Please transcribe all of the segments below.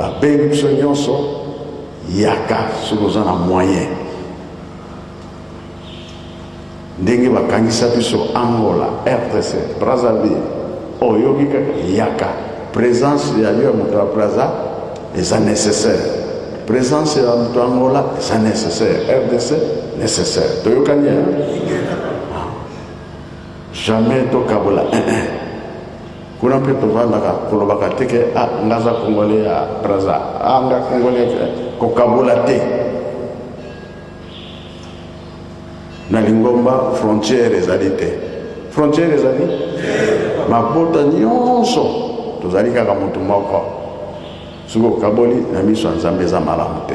babengi biso nyonso yaka soki oza na moyen ndenge bakangisa biso Angola, RDC, Brazzaville oyoki kaka yaka présence ya yo ya moto ya Brazza eza nécessaire, présence ya moto Angola eza nécessaire, RDC nécessaire. Toyokani jamais tokabola kuna mpe tovandaka kolobaka teke ngaza congolais ya Brazza nga congolais kokabola te na lingomba frontière ezali te, frontière ezali mabota nyonso tozali kaka motu moko soki okaboli na miso ya Nzambe eza malamu te.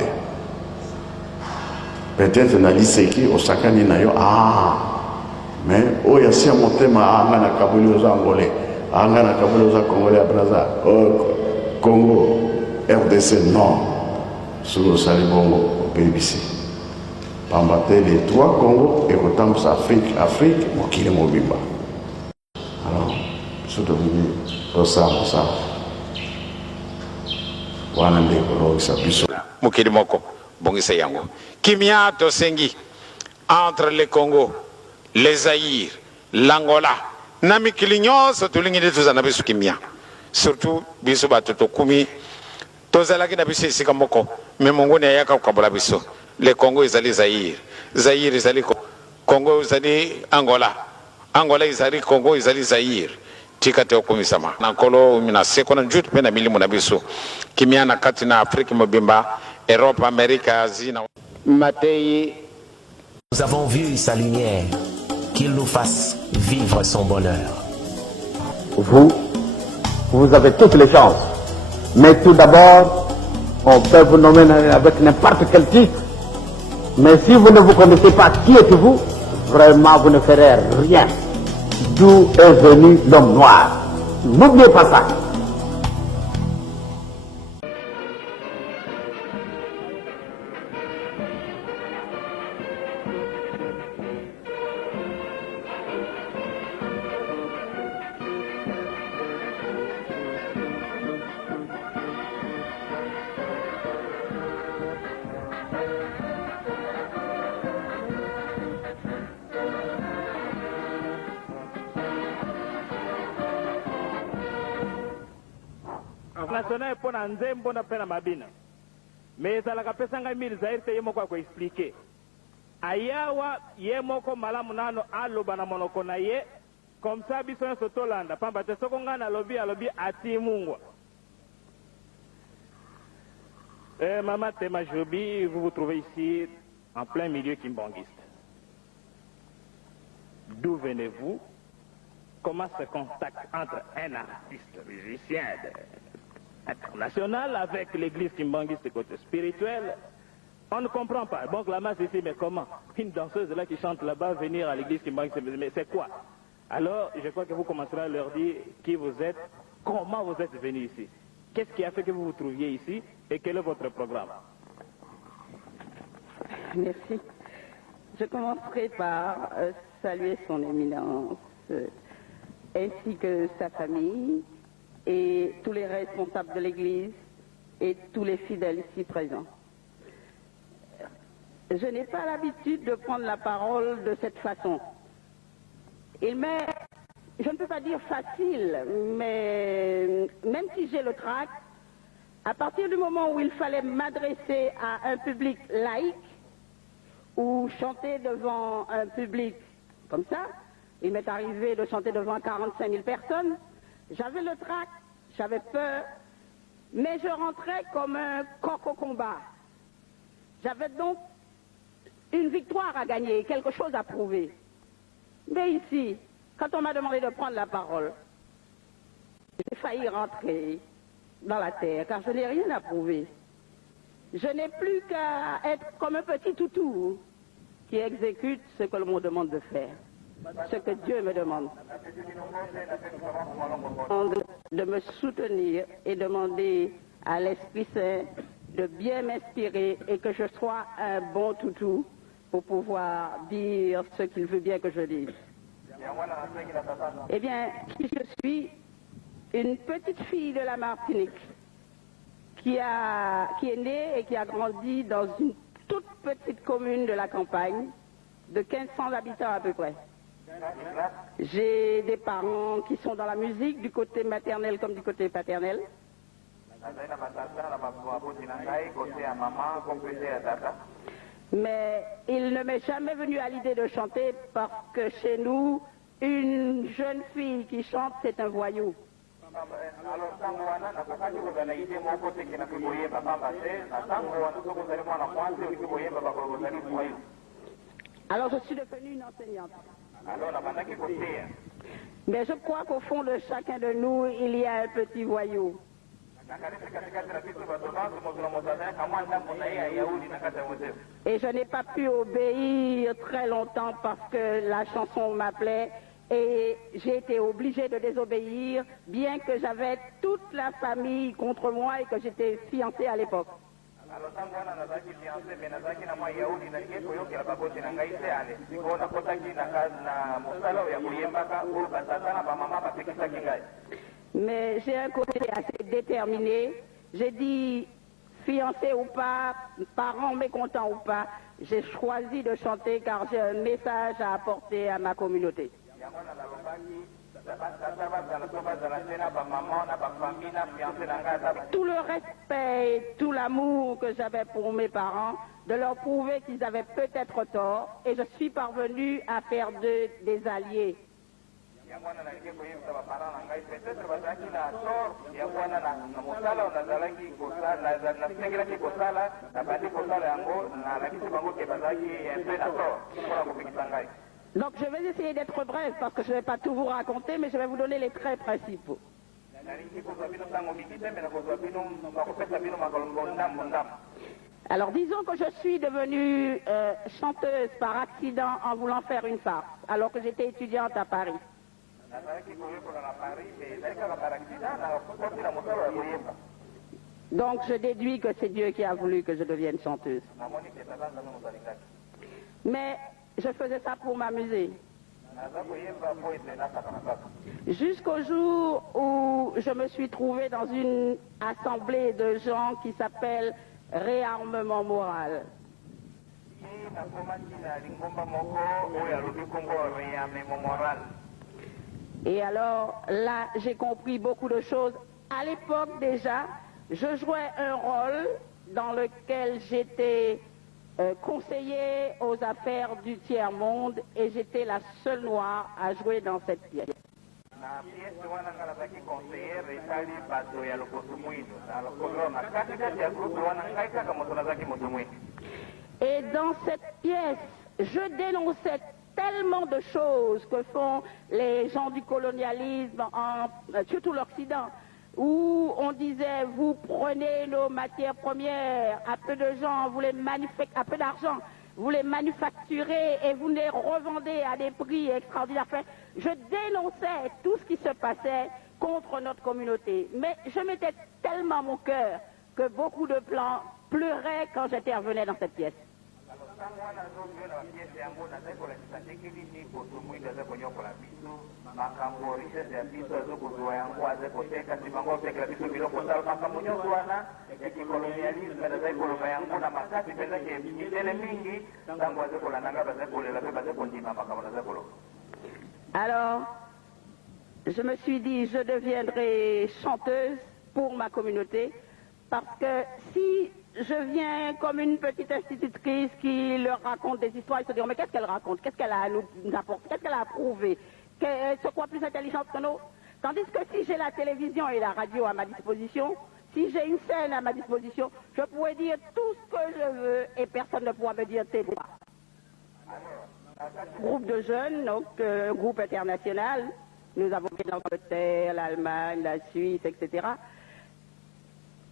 Peut-être na liseki osakani na yo mais oyo asi ya motema anga na kaboli oza angolais anga na kaboli oza congolais ya Brazza Congo RDC non soki osali bongo opebisi pamba te les trois Congo ekotambusa Afrique mokili mobimba. Alors biso tolingi tosala mosala wana nde kolongisa biso mokili moko bongisa yango kimia tosengi entre le Congo, le Zaïre, l'Angola na mikili nyonso tolingi nde tozala na biso kimia, surtout biso bato tokumi tozalaki na biso esika moko me mongoni ayaka kokabola biso. Le Congo ezali Zaïre, Zaïre ezali Congo ezali Angola, Angola ezali Congo ezali Zaïre. Tika te okumisama na nkolo mina seko na njutu pe na milimu na biso kimia na kati na Afrika mobimba, Europe, Amérique, Asie na Matei. Nous avons vu sa lumière, qu'il nous fasse vivre son bonheur. Vous avez toutes les chances. Mais tout d'abord, on peut vous nommer avec n'importe quel titre. Mais si vous ne vous connaissez pas qui êtes-vous, vraiment vous ne ferez rien. D'où est venu l'homme noir. N'oubliez pas ça. national pour nzembo na pena mabina mais ezalaka pesa ngai mili Zaire te ye moko akoexplike ayawa ye moko malamu nano aloba na monoko na ye comme ça biso nyonso tolanda pamba te soko ngai nalobi ati mungwa. Mama Tema Jobi, vous vous trouvez ici en plein milieu kimbangiste. D'où venez-vous? Comment se contact entre un artiste musicien international avec l'église kimbangiste côté spirituel? On ne comprend pas. Bon, la masse ici, mais comment? Une danseuse là qui chante là-bas venir à l'église kimbangiste, mais c'est quoi? Alors, je crois que vous commencerez à leur dire qui vous êtes, comment vous êtes venu ici. Qu'est-ce qui a fait que vous vous trouviez ici et quel est votre programme? Merci. Je commencerai par saluer son éminence ainsi que sa famille et tous les responsables de l'Église et tous les fidèles ici présents. Je n'ai pas l'habitude de prendre la parole de cette façon. Il m'est, je ne peux pas dire facile, mais même si j'ai le trac, à partir du moment où il fallait m'adresser à un public laïque ou chanter devant un public comme ça, il m'est arrivé de chanter devant 45 000 personnes, j'avais le trac, j'avais peur, mais je rentrais comme un coq au combat. J'avais donc une victoire à gagner, quelque chose à prouver. Mais ici, quand on m'a demandé de prendre la parole, j'ai failli rentrer dans la terre, car je n'ai rien à prouver. Je n'ai plus qu'à être comme un petit toutou qui exécute ce que l'on me demande de faire, ce que Dieu me demande. De me soutenir et demander à l'Esprit Saint de bien m'inspirer et que je sois un bon toutou pour pouvoir dire ce qu'il veut bien que je dise. Eh bien, je suis une petite fille de la Martinique qui est né et qui a grandi dans une toute petite commune de la campagne, de 1500 habitants à peu près. J'ai des parents qui sont dans la musique, du côté maternel comme du côté paternel. Mais il ne m'est jamais venu à l'idée de chanter parce que chez nous, une jeune fille qui chante, c'est un voyou. Alors je suis devenue une enseignante. Mais je crois qu'au fond de chacun de nous, il y a un petit voyou. Et je n'ai pas pu obéir très longtemps parce que la chanson m'appelait et j'ai été obligée de désobéir, bien que j'avais toute la famille contre moi et que j'étais fiancée à l'époque. Mais j'ai un côté assez déterminé. J'ai dit, fiancé ou pas, parents mécontents ou pas, j'ai choisi de chanter car j'ai un message à apporter à ma communauté. Tout le respect et tout l'amour que j'avais pour mes parents, de leur prouver qu'ils avaient peut-être tort, et je suis parvenue à faire d'eux des alliés. Donc je vais essayer d'être bref parce que je ne vais pas tout vous raconter, mais je vais vous donner les traits principaux. Alors disons que je suis devenue chanteuse par accident en voulant faire une farce, alors que j'étais étudiante à Paris. Donc je déduis que c'est Dieu qui a voulu que je devienne chanteuse. Mais je faisais ça pour m'amuser. Jusqu'au jour où je me suis trouvée dans une assemblée de gens qui s'appelle réarmement moral. Et alors là, j'ai compris beaucoup de choses. À l'époque déjà, je jouais un rôle dans lequel j'étais conseiller aux affaires du tiers-monde et j'étais la seule noire à jouer dans cette pièce. Et dans cette pièce, je dénonçais tellement de choses que font les gens du colonialisme, surtout l'Occident, où on disait, vous prenez nos matières premières, à peu d'argent, vous les manufacturez et vous les revendez à des prix extraordinaires. Je dénonçais tout ce qui se passait contre notre communauté. Mais je mettais tellement mon cœur que beaucoup de plans pleuraient quand j'intervenais dans cette pièce. Alors, je me suis dit, je deviendrai chanteuse pour ma communauté, parce que si je viens comme une petite institutrice qui leur raconte des histoires, ils se diront, mais qu'est-ce qu'elle raconte? Qu'est-ce qu'elle a à nous apporter? Qu'est-ce qu'elle a à prouver? Qu'elle se croit plus intelligente que nous? Tandis que si j'ai la télévision et la radio à ma disposition, si j'ai une scène à ma disposition, je pourrais dire tout ce que je veux et personne ne pourra me dire tes droits. Groupe de jeunes, donc groupe international, nous avons fait l'Angleterre, l'Allemagne, la Suisse, etc.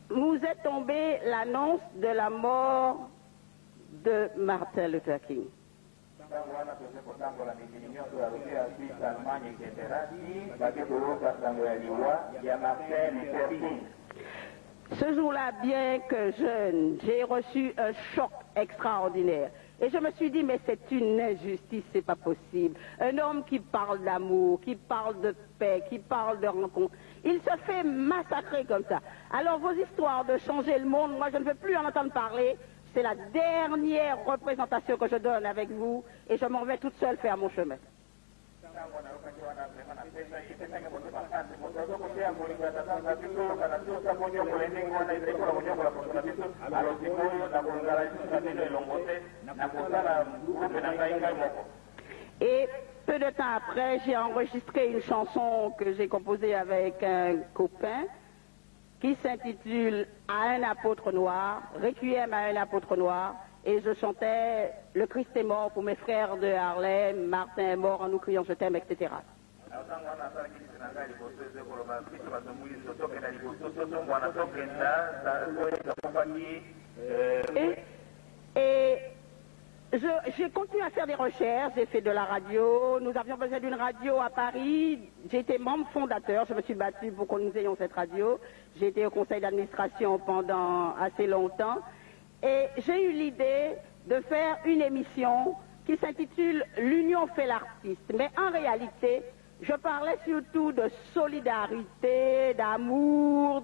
Nous est tombée l'annonce de la mort de Martin Luther King. Ce jour-là, bien que jeune, j'ai reçu un choc extraordinaire. Et je me suis dit, mais c'est une injustice, c'est pas possible. Un homme qui parle d'amour, qui parle de paix, qui parle de rencontre, il se fait massacrer comme ça. Alors vos histoires de changer le monde, moi je ne veux plus en entendre parler. C'est la dernière représentation que je donne avec vous et je m'en vais toute seule faire mon chemin. Et peu de temps après, j'ai enregistré une chanson que j'ai composée avec un copain qui s'intitule « À un apôtre noir », « Requiem à un apôtre noir », et je chantais « Le Christ est mort pour mes frères de Harlem, Martin est mort en nous criant je t'aime », etc. Et j'ai continué à faire des recherches, j'ai fait de la radio, nous avions besoin d'une radio à Paris, j'ai été membre fondateur, je me suis battue pour que nous ayons cette radio, j'ai été au conseil d'administration pendant assez longtemps, et j'ai eu l'idée de faire une émission qui s'intitule « L'union fait l'artiste ». Mais en réalité, je parlais surtout de solidarité, d'amour,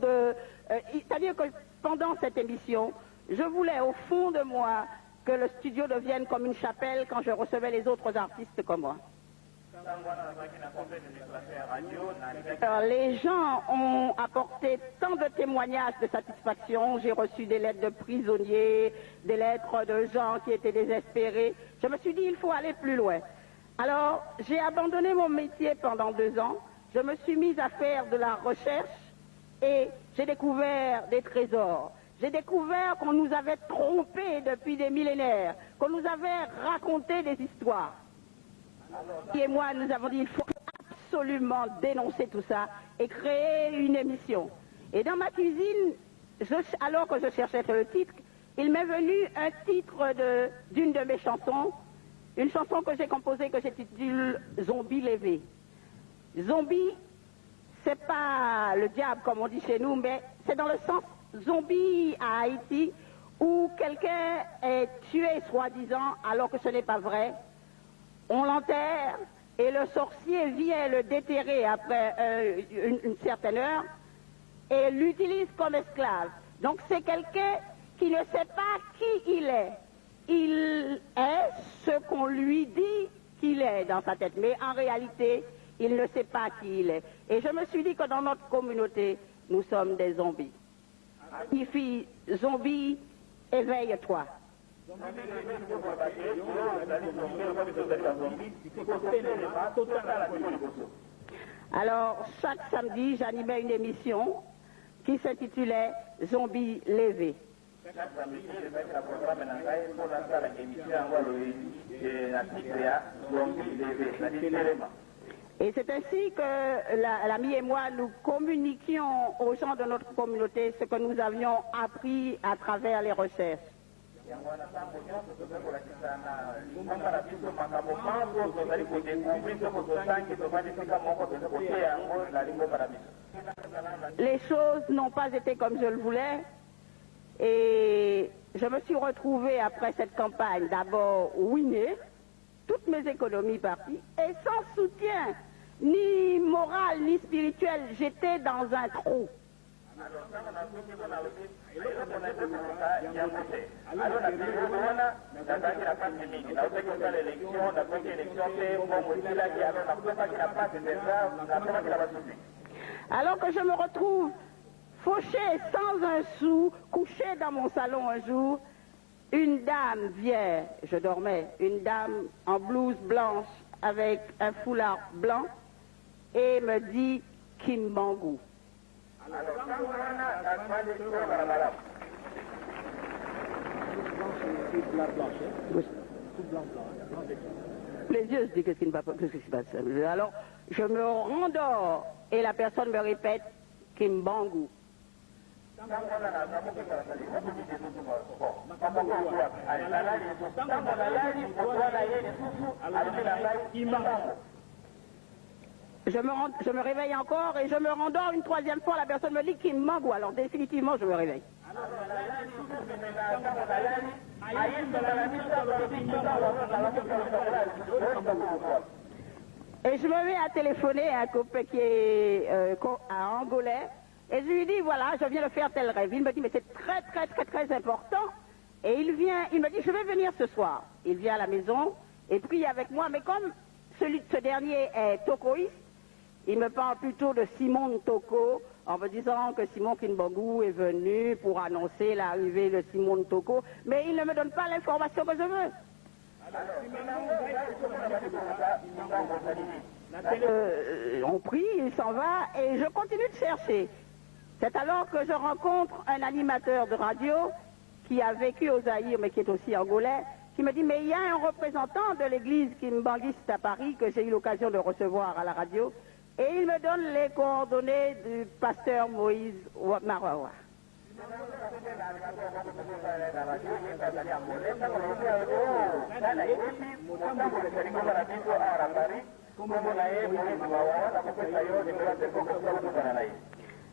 c'est-à-dire que pendant cette émission, je voulais au fond de moi que le studio devienne comme une chapelle quand je recevais les autres artistes comme moi. Alors, les gens ont apporté tant de témoignages de satisfaction. J'ai reçu des lettres de prisonniers, des lettres de gens qui étaient désespérés. Je me suis dit, il faut aller plus loin. Alors, j'ai abandonné mon métier pendant 2 ans. Je me suis mise à faire de la recherche et j'ai découvert des trésors. J'ai découvert qu'on nous avait trompés depuis des millénaires, qu'on nous avait raconté des histoires. Et moi, nous avons dit, il faut absolument dénoncer tout ça et créer une émission. Et dans ma cuisine, alors que je cherchais le titre, il m'est venu un titre d'une de mes chansons, une chanson que j'ai composée que j'intitule « Zombie lévé ». Zombie, c'est pas le diable comme on dit chez nous, mais c'est dans le sens zombie à Haïti, où quelqu'un est tué soi-disant alors que ce n'est pas vrai. On l'enterre et le sorcier vient le déterrer après une certaine heure et l'utilise comme esclave. Donc c'est quelqu'un qui ne sait pas qui il est. Il est ce qu'on lui dit qu'il est dans sa tête, mais en réalité, il ne sait pas qui il est. Et je me suis dit que dans notre communauté, nous sommes des zombies. Signifie zombie, éveille-toi. Alors, chaque samedi, j'animais une émission qui s'intitulait Zombie lévé. Et c'est ainsi que l'ami et moi, nous communiquions aux gens de notre communauté ce que nous avions appris à travers les recherches. Les choses n'ont pas été comme je le voulais et je me suis retrouvée après cette campagne d'abord ruinée, toutes mes économies parties et sans soutien ni moral ni spirituel, j'étais dans un trou. Alors que je me retrouve fauchée sans un sou, couchée dans mon salon un jour, une dame vient, je dormais, une dame en blouse blanche avec un foulard blanc et me dit Kimbangu. Les yeux se disent qu'est-ce qui ne va pas, qu'est-ce qui se passe. Alors je me rendors et la personne me répète Kimbangu. Je me réveille encore et je me rendors une troisième fois. La personne me dit qu'il me manque. Alors définitivement, je me réveille. Et je me mets à téléphoner à un copain qui est à Angolais. Et je lui dis, voilà, je viens de faire tel rêve. Il me dit, mais c'est très, très, très, très important. Et il me dit, je vais venir ce soir. Il vient à la maison et prie avec moi. Mais comme ce dernier est tokoïste, il me parle plutôt de Simon Toko, en me disant que Simon Kinbangou est venu pour annoncer l'arrivée de Simon Toko. Mais il ne me donne pas l'information que je veux. On prie, il s'en va et je continue de chercher. C'est alors que je rencontre un animateur de radio qui a vécu au Zaïre mais qui est aussi angolais, qui me dit mais il y a un représentant de l'église kimbanguiste à Paris que j'ai eu l'occasion de recevoir à la radio et il me donne les coordonnées du pasteur Moïse Mawawa.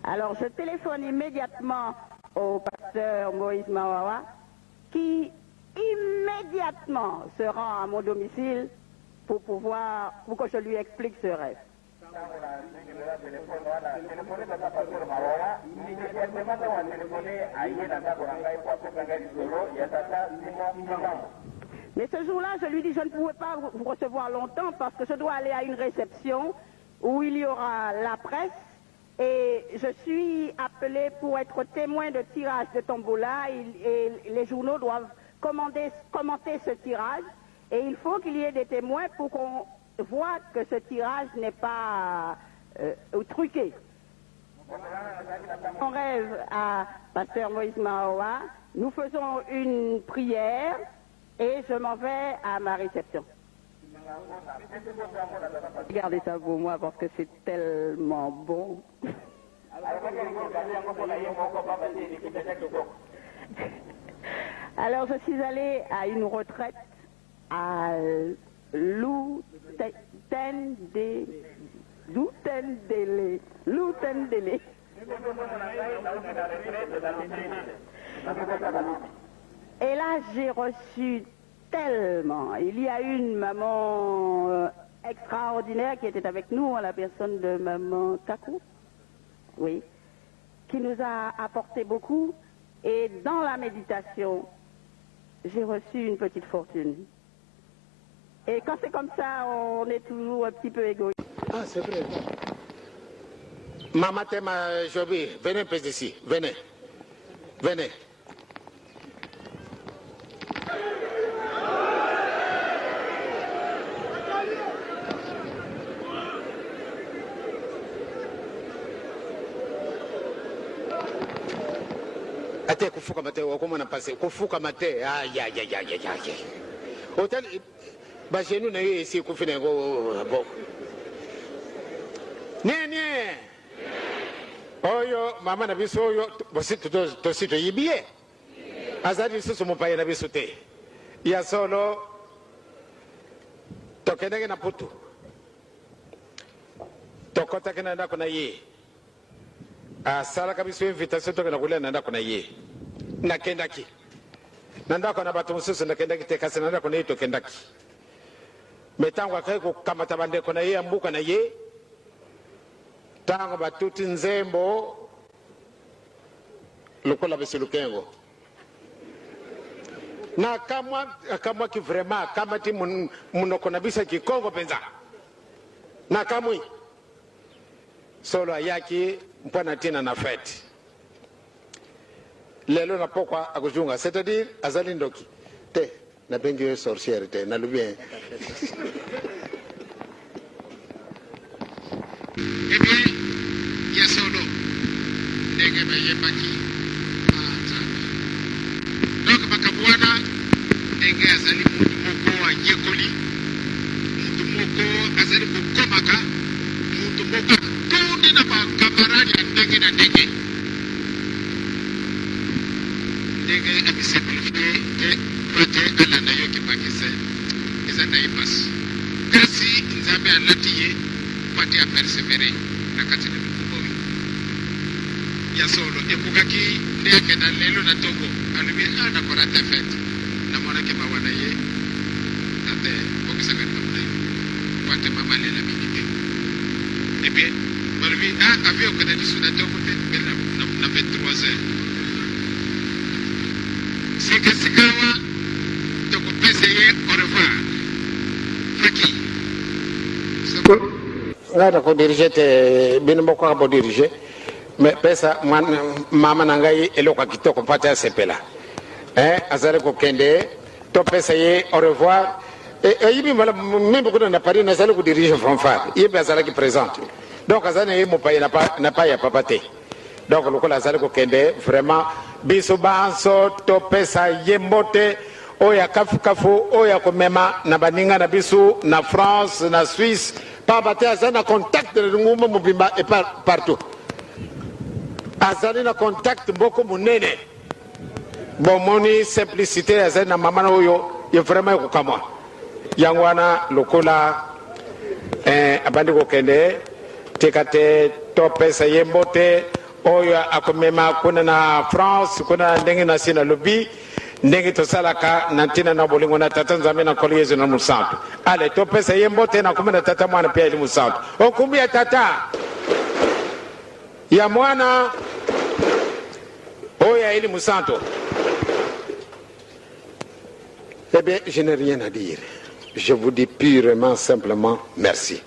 Alors je téléphone immédiatement au pasteur Moïse Mawawa qui immédiatement se rend à mon domicile pour que je lui explique ce rêve. Mais ce jour-là, je lui dis, je ne pouvais pas vous recevoir longtemps parce que je dois aller à une réception où il y aura la presse et je suis appelé pour être témoin de tirage de tombola et les journaux doivent commenter ce tirage et il faut qu'il y ait des témoins pour qu'on voit que ce tirage n'est pas truqué. On rêve à pasteur Moïse Mawawa, nous faisons une prière et je m'en vais à ma réception. Regardez ça pour moi parce que c'est tellement bon. Alors je suis allée à une retraite à Loutendele. Et là, j'ai reçu tellement. Il y a une maman extraordinaire qui était avec nous, à la personne de maman Kakou, oui, qui nous a apporté beaucoup. Et dans la méditation, j'ai reçu une petite fortune. Et quand c'est comme ça, on est toujours un petit peu égoïste. Ah, c'est vrai. Maman Tema Jobi, venez un peu ici, venez. Venez. Ate kufuka mate wakoma na pase kufuka mate ya hotel ba jenu na yo esi kufina ngo bo ne oyo mama na biso oyo bosito to sito yibie azali susu mopaye na biso te ya solo tokendeke na putu tokota kana ndako na ye asala kabisa invitation tokena kulia na ndako na ye nakendaki na ndako na bato mosusu nakendaki te kasi na ndako na ye tokendaki metango akayi kokamata bandeko na ye ya mbuka na ye ntango batuti nzembo lokola besilukengo na akamwaki vraiment akamati munoko na biso kikongo mpenza na akamwi solo ayaki mpona tina na fete lelo na pokwa akujunga c'est-à-dire azali ndoki te na bengi sorcière te na lubien eh bien ya solo ndenge bayebaki donc bakabwana ndenge azali mutu moko ayekoli mutu moko azali kokomaka mutu moko tundi na bakamarani ya ndenge na ndenge ndenge akisimplifie te prote ala na yo kipakise eza na ipasi kasi nzambe alati ye pati ya persevere na kati na mikubo ya solo ekokaki nde akenda lelo na Togo alobi nakorate fete mwana ke mawana ye ate bokisa kan mamna pate mamale la minite et puis malvi avion que des sous na na 23h c'est que c'est kawa to ko essayer au revoir Faki ngata ko diriger te bin mboko ko diriger mais pesa man mama nangai eloko kitoko pata sepela azare ko kende to pesa ye au revoir et yibi mala même ko na Paris na zale ko diriger fanfare yibi azara ki présente donc azane ye mo paye na pa ya papate donc loko la zale ko kende vraiment biso banso to pesa ye mbote oya kafu oya ko mema na baninga na biso na France na Suisse pa bate azana contact de nguma mobimba et partout azali na contact mboko munene bon moni simplicité azali na mama oyo ye vraiment ko kamwa yangwana lokola abandi ko kende tekate to pesa yembote oyo akomema kuna na France kuna ndenge na sina lobi ndenge to salaka na ntina na bolingo na tata nzambe na koliezo na musantu ale to pesa yembote na kuma na tata mwana pia ili musantu okumbi ya tata ya mwana oya ili musanto. Eh bien, je n'ai rien à dire. Je vous dis purement, simplement merci.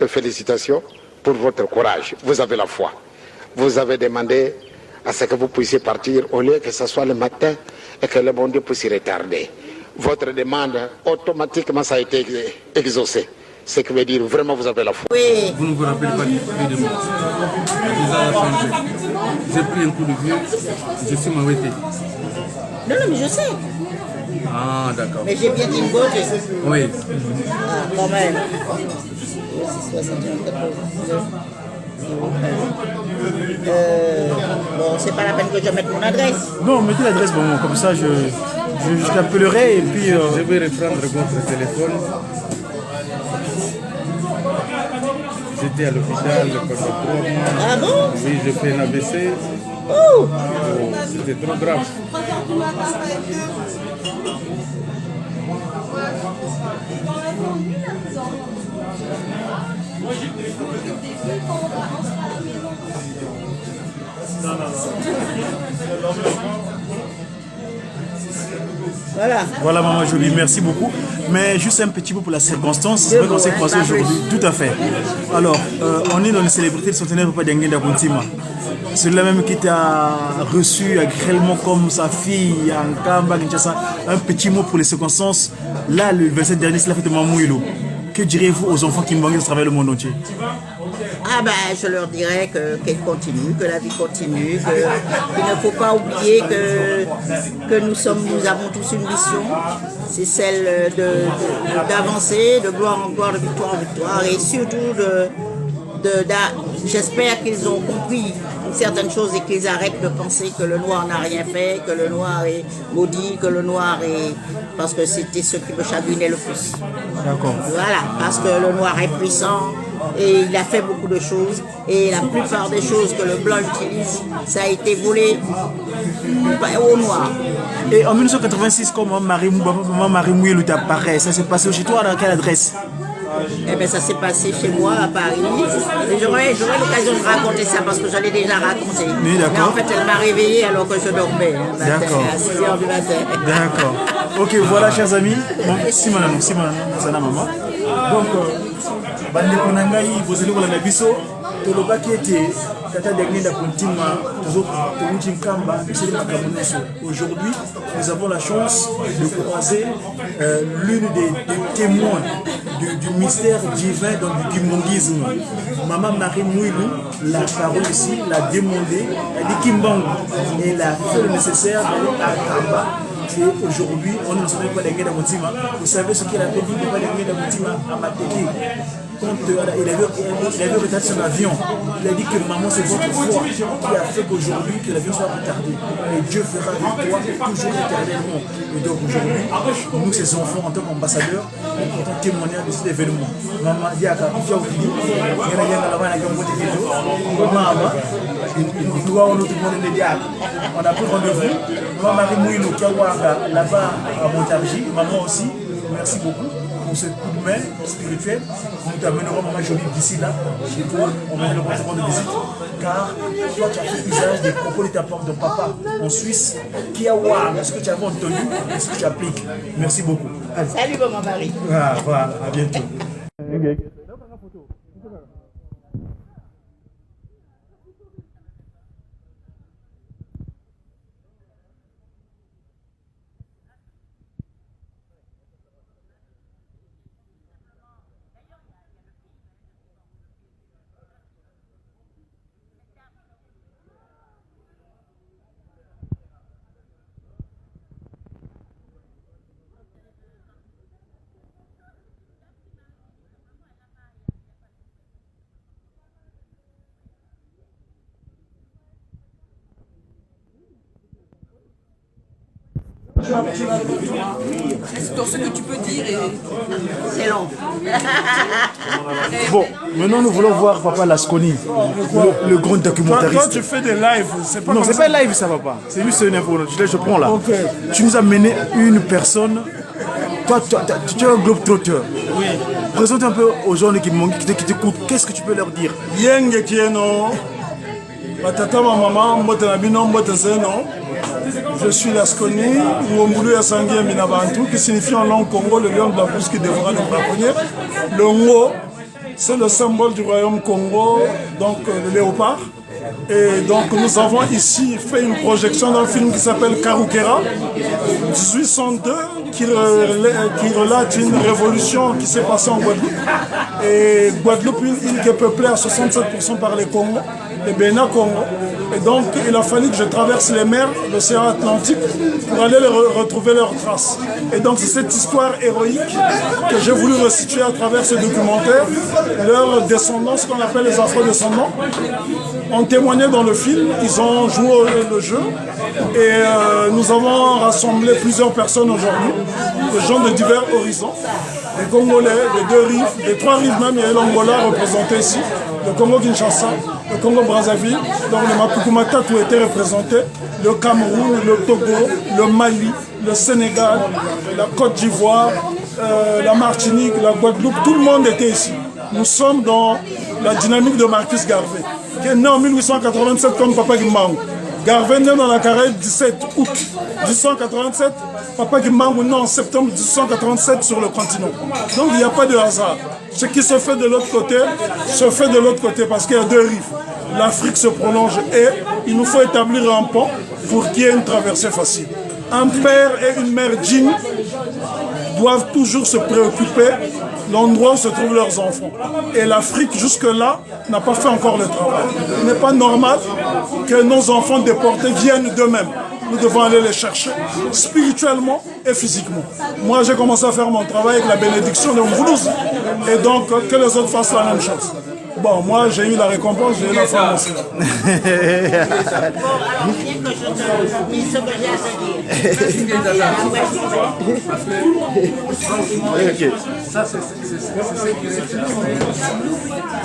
Et félicitations pour votre courage. Vous avez la foi. Vous avez demandé à ce que vous puissiez partir au lieu que ce soit le matin et que le bon Dieu puisse y retarder. Votre demande, automatiquement, ça a été exaucée. Ce qui veut dire vraiment vous avez la foi. Oui. Vous ne vous rappelez pas du prix de moi. Le visage a changé. J'ai pris un coup de vieux, je suis m'arrêté. Non, mais je sais. Ah, d'accord. Mais j'ai bien dit une beauté. Oui. Ah, quand même. Bon, c'est pas la peine que je mette mon adresse. Non, mettez l'adresse, bon, comme ça je t'appellerai et puis... Je vais reprendre votre téléphone. J'étais à l'hôpital pendant 3 mois. Ah bon? Oui, j'ai fait un AVC. Oh, c'était trop grave. Voilà, maman Jolie, merci beaucoup. Mais juste un petit mot pour la circonstance. C'est vrai qu'on s'est croisés aujourd'hui. Tout à fait. Alors, on est dans les célébrités du centenaire Papa Diangué d'Akuntima. Celui-là même qui t'a reçu agréablement comme sa fille en Kamba, Kinshasa. Un petit mot pour les circonstances. Là, le 27 dernier, c'est la fête de Mamouilo. Que direz-vous aux enfants qui me travaillent le monde entier? ah ben, je leur dirais qu'elle continue, que la vie continue, qu'il ne faut pas oublier que nous avons tous une mission, c'est celle d'avancer de gloire en gloire, de victoire en victoire, et surtout j'espère qu'ils ont compris certaines choses et qu'ils arrêtent de penser que le noir n'a rien fait, que le noir est maudit, que le noir est... Parce que c'était ce qui me chagrinait le plus. D'accord. Voilà, parce que le noir est puissant et il a fait beaucoup de choses. Et la plupart des choses que le blanc utilise, ça a été volé au noir. Et en 1986, quand maman Marie Mouilou t'apparaît, ça s'est passé chez toi, dans quelle adresse? Eh bien, ça s'est passé chez moi à Paris. J'aurais l'occasion de raconter ça parce que je l'ai déjà raconté. Oui, mais en fait, elle m'a réveillé alors que je dormais. D'accord. À 6h du matin. D'accord. Ok, voilà, chers amis. Si maman, maman. Donc, bandeko nangai bozeli kolanda biso tolobaki ete tata Diangué d'Akuntima tomuti nkamba esili makambo nyonso. Aujourd'hui, nous avons la chance de croiser l'une des témoins du mystère divin du mongisme. Maman Marie Mouilou, la parole ici, l'a demandé, elle dit Kimbangu, et elle a fait le nécessaire d'aller à Kamba. Et aujourd'hui, on ne sait pas Diangué d'Akuntima. Vous savez ce qu'il a fait de Papa Diangué d'Akuntima à Mateke. Quand il avait retardé son avion, il a dit que maman, c'est votre foi qui a fait qu'aujourd'hui que l'avion soit retardé. Et Dieu fera victoire toujours éternellement. Et donc aujourd'hui, nous, ces enfants, en tant qu'ambassadeurs, nous portons témoignage de cet événement. Maman, Diaka, Fiaoukili, Yana Yana Lavana Gambote Keto, Maman, nous doit tout le monde les diable. On a pris rendez-vous. Moi, Marie Mouilou, Kiawanga, là-bas à Montargis, maman aussi, merci beaucoup pour ce coup de main spirituel. Nous t'amènerons Maman Jolie d'ici là, chez toi, on va le rendre de visite. Car toi, tu as fait usage des propos de ta part de papa en Suisse. Kiawanga, ce que tu avais entendu, et ce que tu appliques. Merci beaucoup. Allez. Salut, maman Marie. Ah, voilà, à bientôt. Dans ce que tu peux dire, c'est long. Bon, maintenant nous voulons voir Papa Lasconi, le grand documentariste. Toi, tu fais des lives, c'est pas non, comme c'est pas live, ça va pas. C'est juste une info. Je prends là. Okay. Tu nous as mené une personne. Toi, tu es un globe trotteur. Oui. Présente un peu aux gens qui t'écoutent. Qu'est-ce que tu peux leur dire? Yenge Kieno, Batata ma maman, Motanabino, Motaseno. Je suis Lasconi, Ngombulu Yasangi Minabantu, qui signifie en langue Congo le lion de la brousse qui dévora le braconnier. Le Ngo, c'est le symbole du royaume Congo, donc le léopard. Et donc nous avons ici fait une projection d'un film qui s'appelle Karukera, 1802, qui relate une révolution qui s'est passée en Guadeloupe. Et Guadeloupe, une île qui est peuplée à 67% par les Congos, les Bénin Congo. Et donc il a fallu que je traverse les mers, l'océan Atlantique, pour aller retrouver leurs traces. Et donc c'est cette histoire héroïque que j'ai voulu restituer à travers ce documentaire. Leurs descendants, ce qu'on appelle les afro-descendants, ont témoigné dans le film, ils ont joué le jeu. Et nous avons rassemblé plusieurs personnes aujourd'hui, des gens de divers horizons. Les Congolais, les deux rives, les trois rives même, il y a l'Angola représenté ici, le Congo-Kinshasa, le Congo-Brazzaville, donc le Mapukumatatu tout était représenté, le Cameroun, le Togo, le Mali, le Sénégal, la Côte d'Ivoire, la Martinique, la Guadeloupe, tout le monde était ici. Nous sommes dans la dynamique de Marcus Garvey, qui est né en 1887 comme Papa Gimbangu. Garvey né dans la Caraïbe 17 août 1887, Papa Gimbangu né en septembre 1887 sur le continent. Donc il n'y a pas de hasard. Ce qui se fait de l'autre côté, se fait de l'autre côté parce qu'il y a deux rives. L'Afrique se prolonge et il nous faut établir un pont pour qu'il y ait une traversée facile. Un père et une mère dignes doivent toujours se préoccuper de l'endroit où se trouvent leurs enfants. Et l'Afrique, jusque-là, n'a pas fait encore le travail. Il n'est pas normal que nos enfants déportés viennent d'eux-mêmes. Nous devons aller les chercher spirituellement et physiquement. Moi, j'ai commencé à faire mon travail avec la bénédiction de Mvoulouz. Et donc, que les autres fassent la même chose. Bon, moi, j'ai eu la récompense, j'ai eu la femme aussi. Bon, alors, bien que je te dise ce que j'ai à te dire. Ok. Ça, c'est ce qui est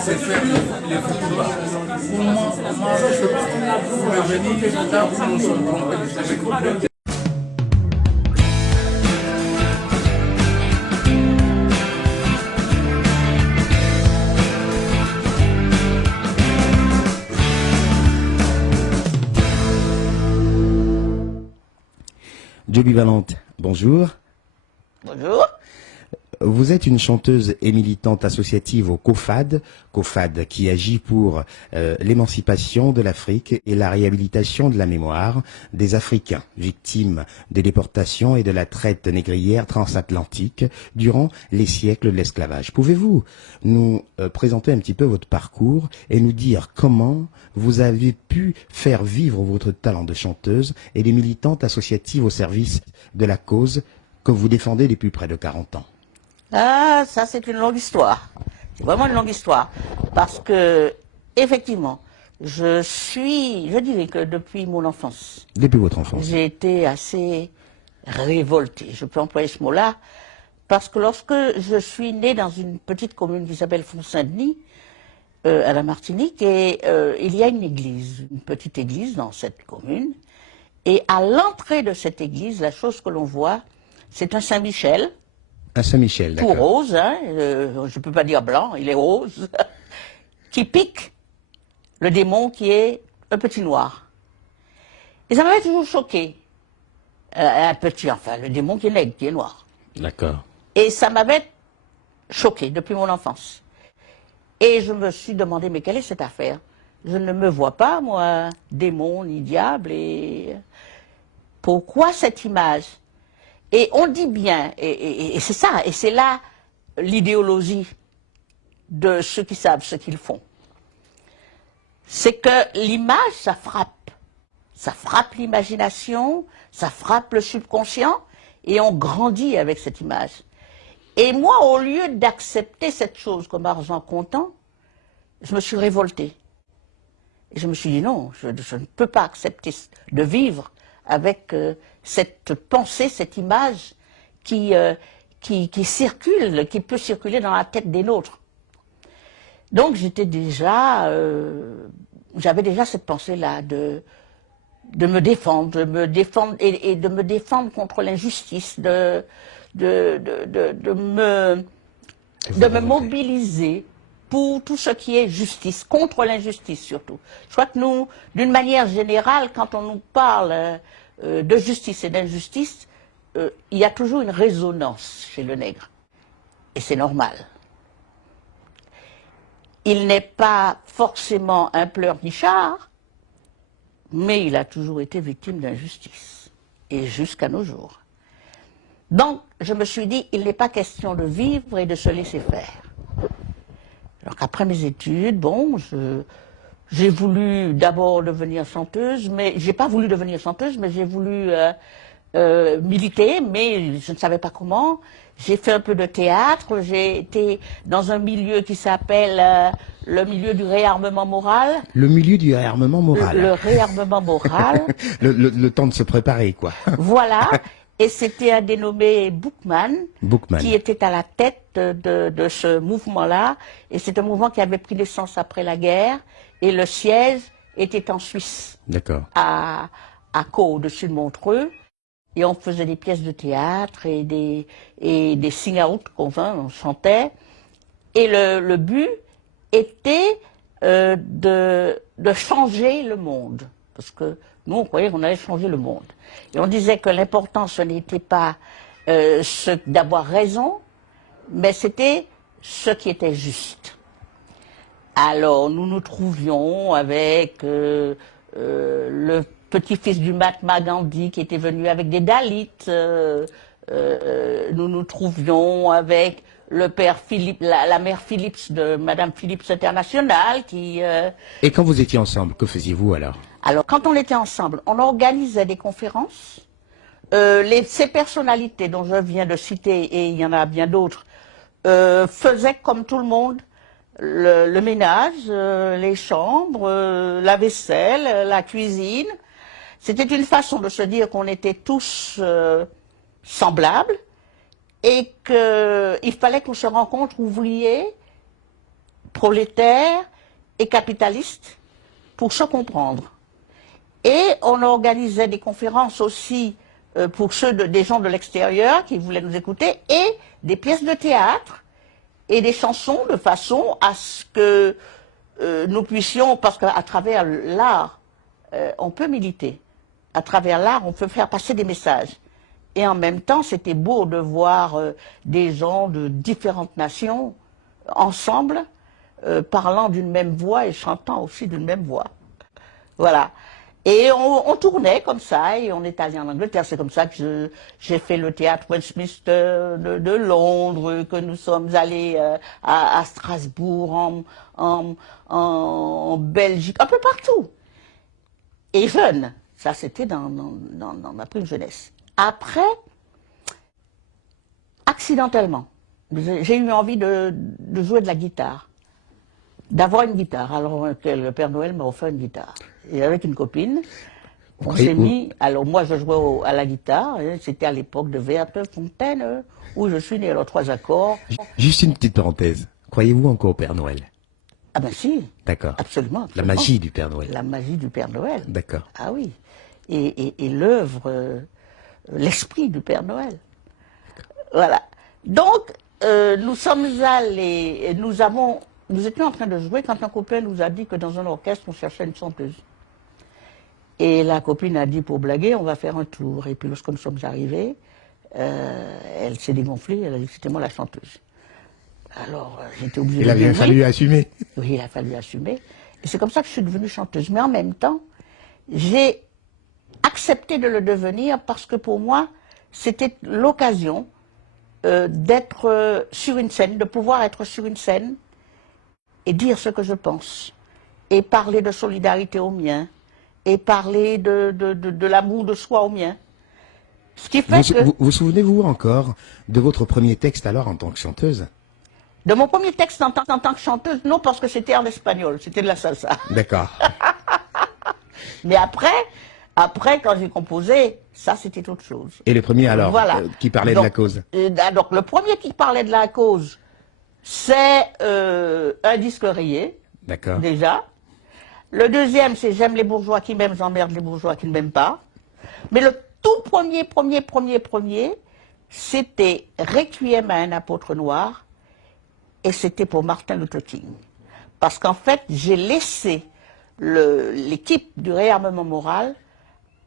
c'est faire les combats. Pour moi, je peux revenir là où nous sommes trompés. Joby Valente, bonjour. Bonjour. Vous êtes une chanteuse et militante associative au COFAD qui agit pour l'émancipation de l'Afrique et la réhabilitation de la mémoire des Africains victimes des déportations et de la traite négrière transatlantique durant les siècles de l'esclavage. Pouvez-vous nous présenter un petit peu votre parcours et nous dire comment vous avez pu faire vivre votre talent de chanteuse et des militantes associatives au service de la cause que vous défendez depuis près de 40 ans? Ah, ça c'est une longue histoire. C'est vraiment une longue histoire. Parce que, effectivement, je dirais que depuis mon enfance. Depuis votre enfance. J'ai été assez révoltée, je peux employer ce mot-là, parce que lorsque je suis née dans une petite commune qui s'appelle Font-Saint-Denis, à la Martinique, et il y a une église, une petite église dans cette commune. Et à l'entrée de cette église, la chose que l'on voit, c'est un Saint-Michel. Un Saint-Michel, tout d'accord. rose, hein, je ne peux pas dire blanc, il est rose, qui pique le démon qui est un petit noir. Et ça m'avait toujours choqué. Un petit, enfin, le démon qui est nègre, qui est noir. D'accord. Et ça m'avait choqué depuis mon enfance. Et je me suis demandé, mais quelle est cette affaire? Je ne me vois pas, moi, démon ni diable, et pourquoi cette image? Et on dit bien, et c'est ça, et c'est là l'idéologie de ceux qui savent ce qu'ils font. C'est que l'image, ça frappe l'imagination, ça frappe le subconscient, et on grandit avec cette image. Et moi, au lieu d'accepter cette chose comme argent comptant, je me suis révoltée. Et je me suis dit non, je ne peux pas accepter de vivre avec cette pensée, cette image qui circule, qui peut circuler dans la tête des nôtres. Donc j'avais déjà cette pensée-là de me défendre, et de me défendre contre l'injustice, de me mobiliser pour tout ce qui est justice, contre l'injustice surtout. Je crois que nous, d'une manière générale, quand on nous parle de justice et d'injustice, il y a toujours une résonance chez le nègre. Et c'est normal. Il n'est pas forcément un pleurnichard, mais il a toujours été victime d'injustice. Et jusqu'à nos jours. Donc, je me suis dit, il n'est pas question de vivre et de se laisser faire. Alors qu'après mes études, bon, j'ai voulu d'abord devenir chanteuse, mais j'ai pas voulu devenir chanteuse, mais j'ai voulu militer, mais je ne savais pas comment. J'ai fait un peu de théâtre, j'ai été dans un milieu qui s'appelle le milieu du réarmement moral. Le milieu du réarmement moral. Le réarmement moral. le temps de se préparer, quoi. Voilà. Et c'était un dénommé Boukman, qui était à la tête de ce mouvement-là. Et c'est un mouvement qui avait pris naissance après la guerre. Et le siège était en Suisse. D'accord. À Caux, au-dessus de Montreux. Et on faisait des pièces de théâtre et des sing-out on chantait. Et le but était de changer le monde. Parce que nous, on croyait qu'on allait changer le monde. Et on disait que l'important, ce n'était pas d'avoir raison, mais c'était ce qui était juste. Alors, nous nous trouvions avec le petit-fils du Mahatma Gandhi qui était venu avec des Dalits. Nous nous trouvions avec le père Philippe, la mère Phillips de Madame Phillips International qui... Et quand vous étiez ensemble, que faisiez-vous alors? Alors, quand on était ensemble, on organisait des conférences. Ces personnalités dont je viens de citer, et il y en a bien d'autres, faisaient comme tout le monde le ménage, les chambres, la vaisselle, la cuisine. C'était une façon de se dire qu'on était tous semblables et qu'il fallait qu'on se rencontre ouvriers, prolétaires et capitalistes pour se comprendre. Et on organisait des conférences aussi pour des gens de l'extérieur qui voulaient nous écouter, et des pièces de théâtre et des chansons de façon à ce que nous puissions, parce qu'à travers l'art, on peut militer. À travers l'art, on peut faire passer des messages. Et en même temps, c'était beau de voir des gens de différentes nations ensemble, parlant d'une même voix et chantant aussi d'une même voix. Voilà. Et on tournait comme ça, et on est allé en Angleterre. C'est comme ça que j'ai fait le théâtre Westminster de Londres, que nous sommes allés à Strasbourg, en Belgique, un peu partout. Et jeune, ça c'était dans ma prime jeunesse. Après, accidentellement, j'ai eu envie de jouer de la guitare, d'avoir une guitare. Alors le Père Noël m'a offert une guitare. Et avec une copine, on s'est mis... Alors moi je jouais à la guitare, c'était à l'époque de Vertefontaine, où je suis né, alors 3 accords. Juste une petite parenthèse, croyez-vous encore au Père Noël? Ah ben si. D'accord. Absolument. La magie du Père Noël. La magie du Père Noël. D'accord. Ah oui. Et l'œuvre, l'esprit du Père Noël. Voilà. Donc, nous sommes allés, nous étions en train de jouer quand un copain nous a dit que dans un orchestre, on cherchait une chanteuse. Et la copine a dit, pour blaguer, on va faire un tour. Et puis lorsque nous sommes arrivés, elle s'est dégonflée, elle a dit que c'était moi la chanteuse. Alors, j'étais obligée de dire oui. Il a bien fallu assumer. Oui, il a fallu assumer. Et c'est comme ça que je suis devenue chanteuse. Mais en même temps, j'ai accepté de le devenir parce que pour moi, c'était l'occasion d'être sur une scène, de pouvoir être sur une scène et dire ce que je pense. Et parler de solidarité aux miens. Et parler de l'amour de soi aux miens. Ce qui fait que... Vous souvenez-vous encore de votre premier texte alors en tant que chanteuse? De mon premier texte en tant que chanteuse, non, parce que c'était en espagnol, c'était de la salsa. D'accord. Mais après, quand j'ai composé, ça c'était autre chose. Et le premier alors, voilà. Qui parlait donc, de la cause? Donc le premier qui parlait de la cause, c'est un disque rayé, d'accord. Déjà. Le deuxième, c'est j'aime les bourgeois qui m'aiment, j'emmerde les bourgeois qui ne m'aiment pas. Mais le tout premier, c'était Requiem à un apôtre noir, et c'était pour Martin Luther King. Parce qu'en fait, j'ai laissé l'équipe du réarmement moral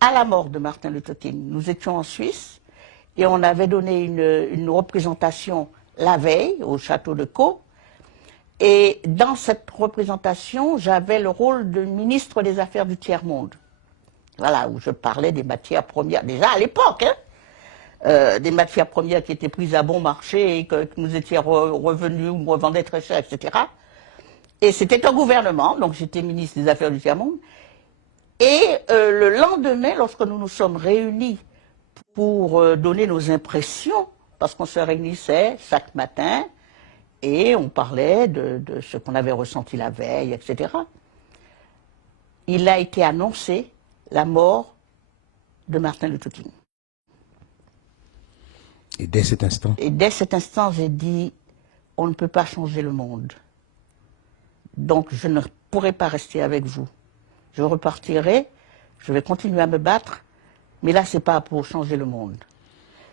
à la mort de Martin Luther King. Nous étions en Suisse, et on avait donné une représentation la veille au château de Caux. Et dans cette représentation, j'avais le rôle de ministre des Affaires du Tiers-Monde. Voilà, où je parlais des matières premières, déjà à l'époque, des matières premières qui étaient prises à bon marché et que nous étions revenus ou revendaient très cher, etc. Et c'était un gouvernement, donc j'étais ministre des Affaires du Tiers-Monde. Et le lendemain, lorsque nous nous sommes réunis pour donner nos impressions, parce qu'on se réunissait chaque matin, et on parlait de ce qu'on avait ressenti la veille, etc. Il a été annoncé la mort de Martin Luther King. Et dès cet instant? Et dès cet instant, j'ai dit, on ne peut pas changer le monde. Donc je ne pourrai pas rester avec vous. Je repartirai, je vais continuer à me battre, mais là, ce n'est pas pour changer le monde.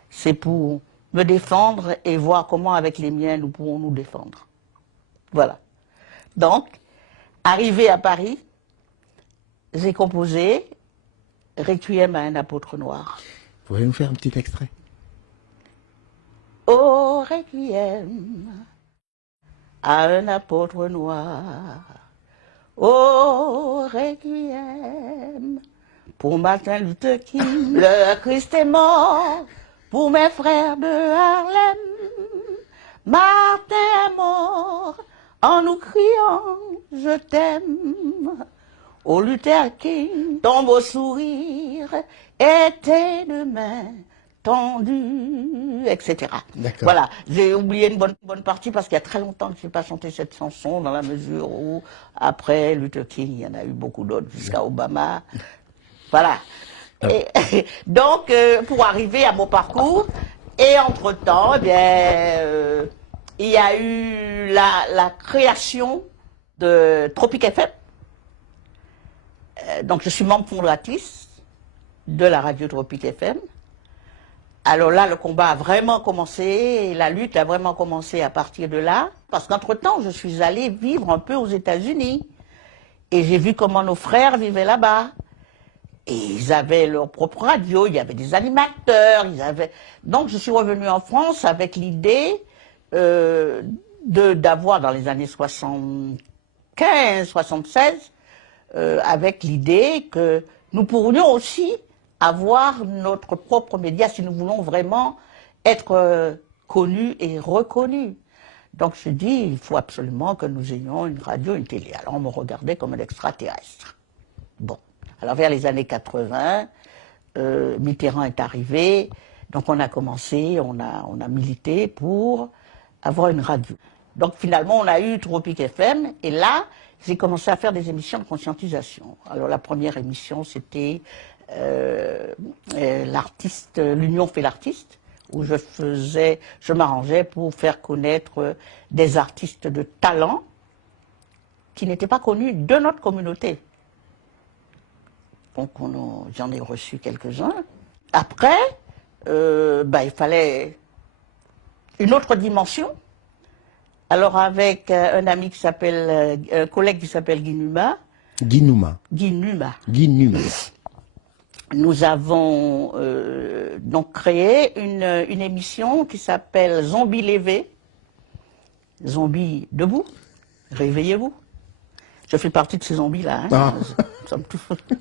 C'est pour me défendre et voir comment avec les miens nous pourrons nous défendre. Voilà. Donc, arrivé à Paris, j'ai composé Requiem à un apôtre noir. Vous pouvez nous faire un petit extrait? Oh, Requiem à un apôtre noir. Oh, Requiem pour Martin Luther King. Le Christ est mort pour mes frères de Harlem. Martin est mort en nous criant « Je t'aime ». Ô Luther King, ton beau sourire était de main tendue, etc. Voilà, j'ai oublié une bonne partie parce qu'il y a très longtemps que je n'ai pas chanté cette chanson, dans la mesure où, après Luther King, il y en a eu beaucoup d'autres, jusqu'à Obama. Voilà. Et, donc, pour arriver à mon parcours, et entre-temps, eh bien, il y a eu la création de Tropic FM. Donc, je suis membre fondatrice de la radio Tropic FM. Alors là, le combat a vraiment commencé, et la lutte a vraiment commencé à partir de là, parce qu'entre-temps, je suis allée vivre un peu aux États-Unis, et j'ai vu comment nos frères vivaient là-bas. Et ils avaient leur propre radio, il y avait des animateurs, Donc je suis revenue en France avec l'idée d'avoir, dans les années 75, 76, avec l'idée que nous pourrions aussi avoir notre propre média si nous voulons vraiment être connus et reconnus. Donc je dis, il faut absolument que nous ayons une radio, une télé. Alors on me regardait comme un extraterrestre. Bon. Alors vers les années 80, Mitterrand est arrivé, donc on a commencé, on a milité pour avoir une radio. Donc finalement on a eu Tropic FM, et là j'ai commencé à faire des émissions de conscientisation. Alors la première émission c'était l'Union fait l'artiste, où je m'arrangeais pour faire connaître des artistes de talent qui n'étaient pas connus de notre communauté. Donc j'en ai reçu quelques-uns. Après, il fallait une autre dimension. Alors avec un ami qui s'appelle, un collègue qui s'appelle Guinuma. Guinuma. Nous avons donc créé une émission qui s'appelle Zombie Lévé. Zombies debout, réveillez-vous. Je fais partie de ces zombies-là. Hein.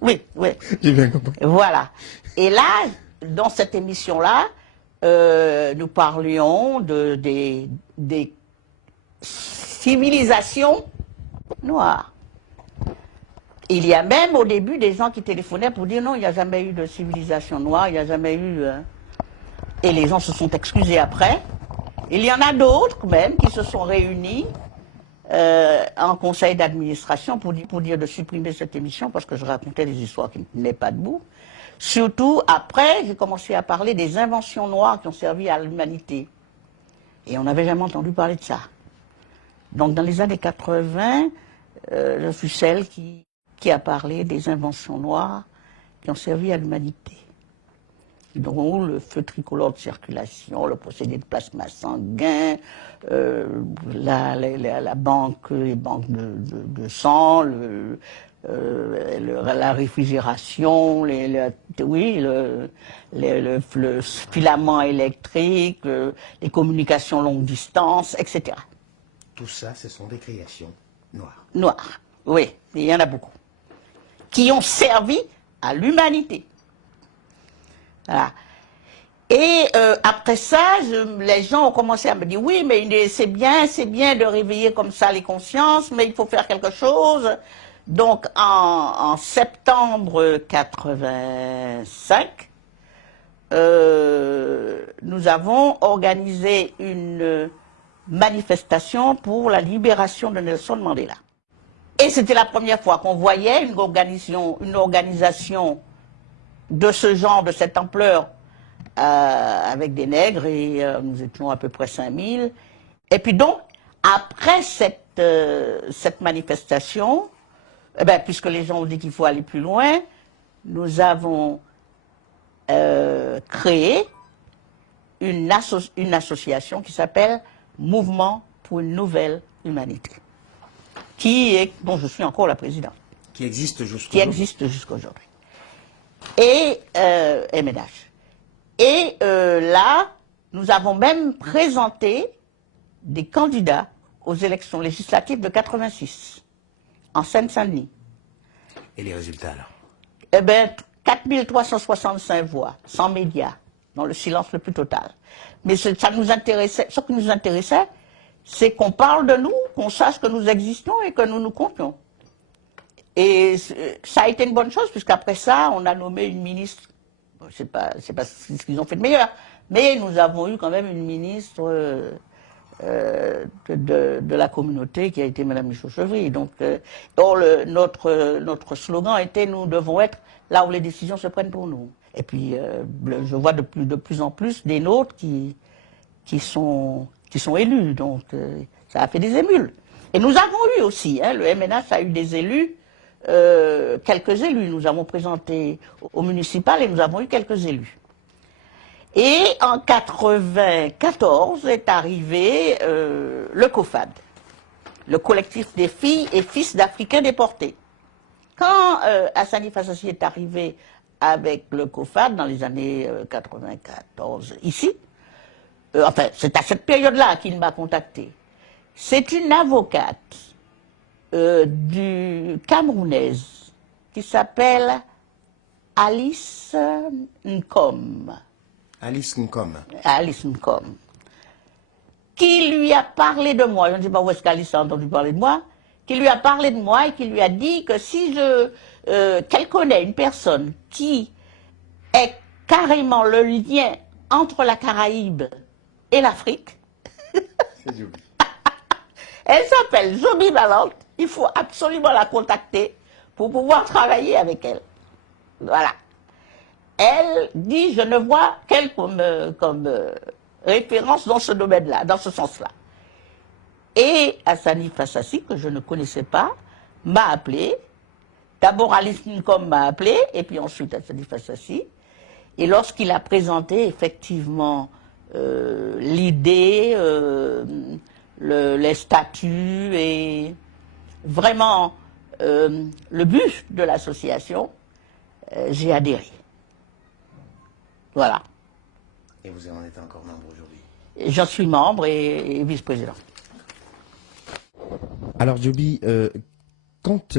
Oui. J'ai bien compris. Voilà. Et là, dans cette émission-là, nous parlions des civilisations noires. Il y a même au début des gens qui téléphonaient pour dire non, il n'y a jamais eu de civilisation noire, il n'y a jamais eu... Et les gens se sont excusés après. Il y en a d'autres même qui se sont réunis en conseil d'administration pour dire de supprimer cette émission parce que je racontais des histoires qui ne tenaient pas debout. Surtout après, j'ai commencé à parler des inventions noires qui ont servi à l'humanité. Et on n'avait jamais entendu parler de ça. Donc dans les années 80, je suis celle qui a parlé des inventions noires qui ont servi à l'humanité. Donc le feu tricolore de circulation, le procédé de plasma sanguin, la banque, les banques de sang, la réfrigération, le filament électrique, les communications longue distance, etc. Tout ça, ce sont des créations noires. Noires, oui, il y en a beaucoup. Qui ont servi à l'humanité. Voilà. Et après ça, les gens ont commencé à me dire, oui, mais c'est bien de réveiller comme ça les consciences, mais il faut faire quelque chose. Donc en septembre 85, nous avons organisé une manifestation pour la libération de Nelson Mandela. Et c'était la première fois qu'on voyait une organisation de ce genre, de cette ampleur, avec des nègres, et nous étions à peu près 5000. Et puis donc, après cette manifestation, puisque les gens ont dit qu'il faut aller plus loin, nous avons créé une association qui s'appelle Mouvement pour une nouvelle humanité, dont je suis encore la présidente. Qui existe jusqu'à aujourd'hui. Et MNH. Et là, nous avons même présenté des candidats aux élections législatives de 86, en Seine-Saint-Denis. Et les résultats alors? 4365 voix, sans médias, dans le silence le plus total. Mais ce qui nous intéressait, c'est qu'on parle de nous, qu'on sache que nous existons et que nous nous comptons. Et ça a été une bonne chose, puisqu'après ça, on a nommé une ministre, c'est pas ce qu'ils ont fait de meilleur, mais nous avons eu quand même une ministre de la communauté qui a été Mme Michaud-Chevry. Donc, notre slogan était « Nous devons être là où les décisions se prennent pour nous ». Et puis, je vois de plus en plus des nôtres qui sont élus, donc ça a fait des émules. Et nous avons eu aussi, hein, le MNH a eu des élus, quelques élus. Nous avons présenté au municipal et nous avons eu quelques élus. Et en 94 est arrivé le COFAD, le collectif des filles et fils d'Africains déportés. Quand Hassani Fassassi est arrivé avec le COFAD dans les années 94 ici, enfin c'est à cette période-là qu'il m'a contacté. C'est une avocate camerounaise qui s'appelle Alice Nkom. Alice Nkom. Alice Nkom. Qui lui a parlé de moi, je ne sais pas où est-ce qu'Alice a entendu parler de moi, qui lui a parlé de moi et qui lui a dit que si qu'elle connaît une personne qui est carrément le lien entre la Caraïbe et l'Afrique, elle s'appelle Zobi Balante, il faut absolument la contacter pour pouvoir travailler avec elle. Voilà. Elle dit, je ne vois qu'elle comme référence dans ce domaine-là, dans ce sens-là. Et Hassani Fassassi, que je ne connaissais pas, m'a appelé. D'abord, Alice Newcombe m'a appelé, et puis ensuite, elle s'est dit face à ci. Et lorsqu'il a présenté effectivement l'idée, les statuts et vraiment le but de l'association, j'ai adhéré. Voilà. Et vous en êtes encore membre aujourd'hui? J'en suis membre et vice-président. Alors Djoby, quand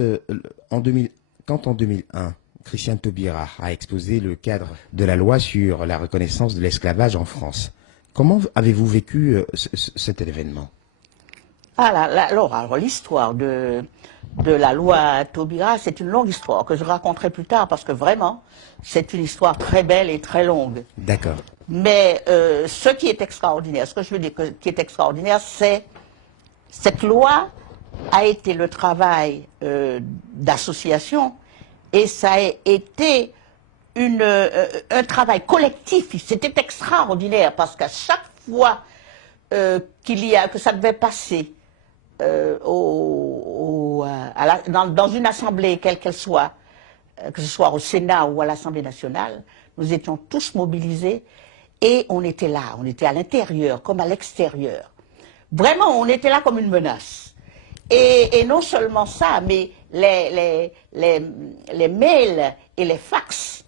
en 2001, Christiane Taubira a exposé le cadre de la loi sur la reconnaissance de l'esclavage en France, comment avez-vous vécu cet événement? Alors l'histoire de la loi Taubira, c'est une longue histoire que je raconterai plus tard parce que vraiment, c'est une histoire très belle et très longue. D'accord. Mais ce qui est extraordinaire, ce que je veux dire qui est extraordinaire, c'est cette loi a été le travail d'association et ça a été un travail collectif. C'était extraordinaire parce qu'à chaque fois que ça devait passer dans une assemblée, quelle qu'elle soit, que ce soit au Sénat ou à l'Assemblée nationale, nous étions tous mobilisés et on était là, on était à l'intérieur comme à l'extérieur. Vraiment, on était là comme une menace. Et non seulement ça, mais les mails et les fax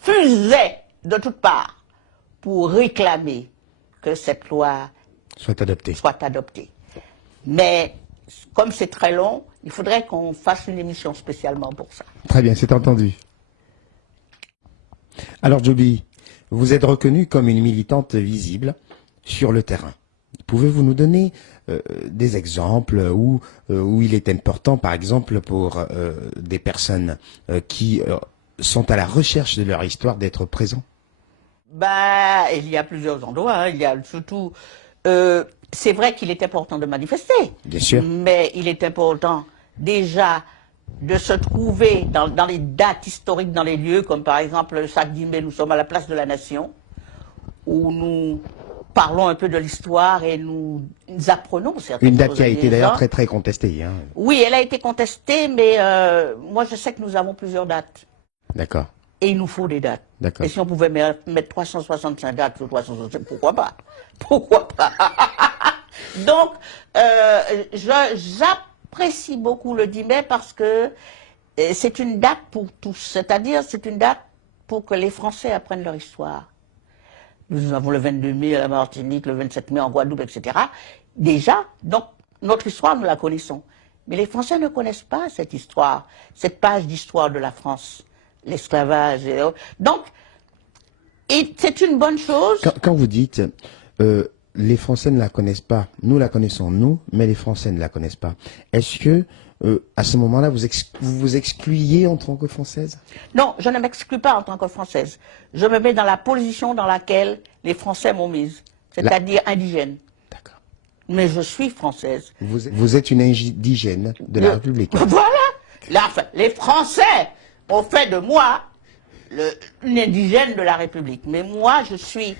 fusaient de toutes parts pour réclamer que cette loi soit adoptée. Mais comme c'est très long, il faudrait qu'on fasse une émission spécialement pour ça. Très bien, c'est entendu. Alors Djoby, vous êtes reconnue comme une militante visible sur le terrain. Pouvez-vous nous donner des exemples où il est important, par exemple, pour des personnes qui sont à la recherche de leur histoire d'être présents? Il y a plusieurs endroits. Hein. Il y a surtout... c'est vrai qu'il est important de manifester. Bien sûr. Mais il est important déjà de se trouver dans les dates historiques, dans les lieux, comme par exemple le 5 mai, nous sommes à la place de la Nation, où nous parlons un peu de l'histoire et nous apprenons certaines choses. Une date qui a été d'ailleurs très très contestée. Hein. Oui, elle a été contestée, mais moi je sais que nous avons plusieurs dates. D'accord. Et il nous faut des dates. D'accord. Et si on pouvait mettre 365 dates sur 365, pourquoi pas? Pourquoi pas? Donc, j'apprécie beaucoup le 10 mai parce que c'est une date pour tous. C'est-à-dire, c'est une date pour que les Français apprennent leur histoire. Nous avons le 22 mai à la Martinique, le 27 mai en Guadeloupe, etc. Déjà, donc, notre histoire, nous la connaissons. Mais les Français ne connaissent pas cette histoire, cette page d'histoire de la France, l'esclavage. Donc, c'est une bonne chose. Quand vous dites les Français ne la connaissent pas, nous la connaissons, nous, mais les Français ne la connaissent pas, est-ce que à ce moment-là, vous vous excluiez en tant que Française? Non, je ne m'exclus pas en tant que Française. Je me mets dans la position dans laquelle les Français m'ont mise, c'est-à-dire indigène. D'accord. Mais je suis Française. Vous êtes une indigène de la République. Voilà. Là, les Français ont fait de moi une indigène de la République. Mais moi, je suis...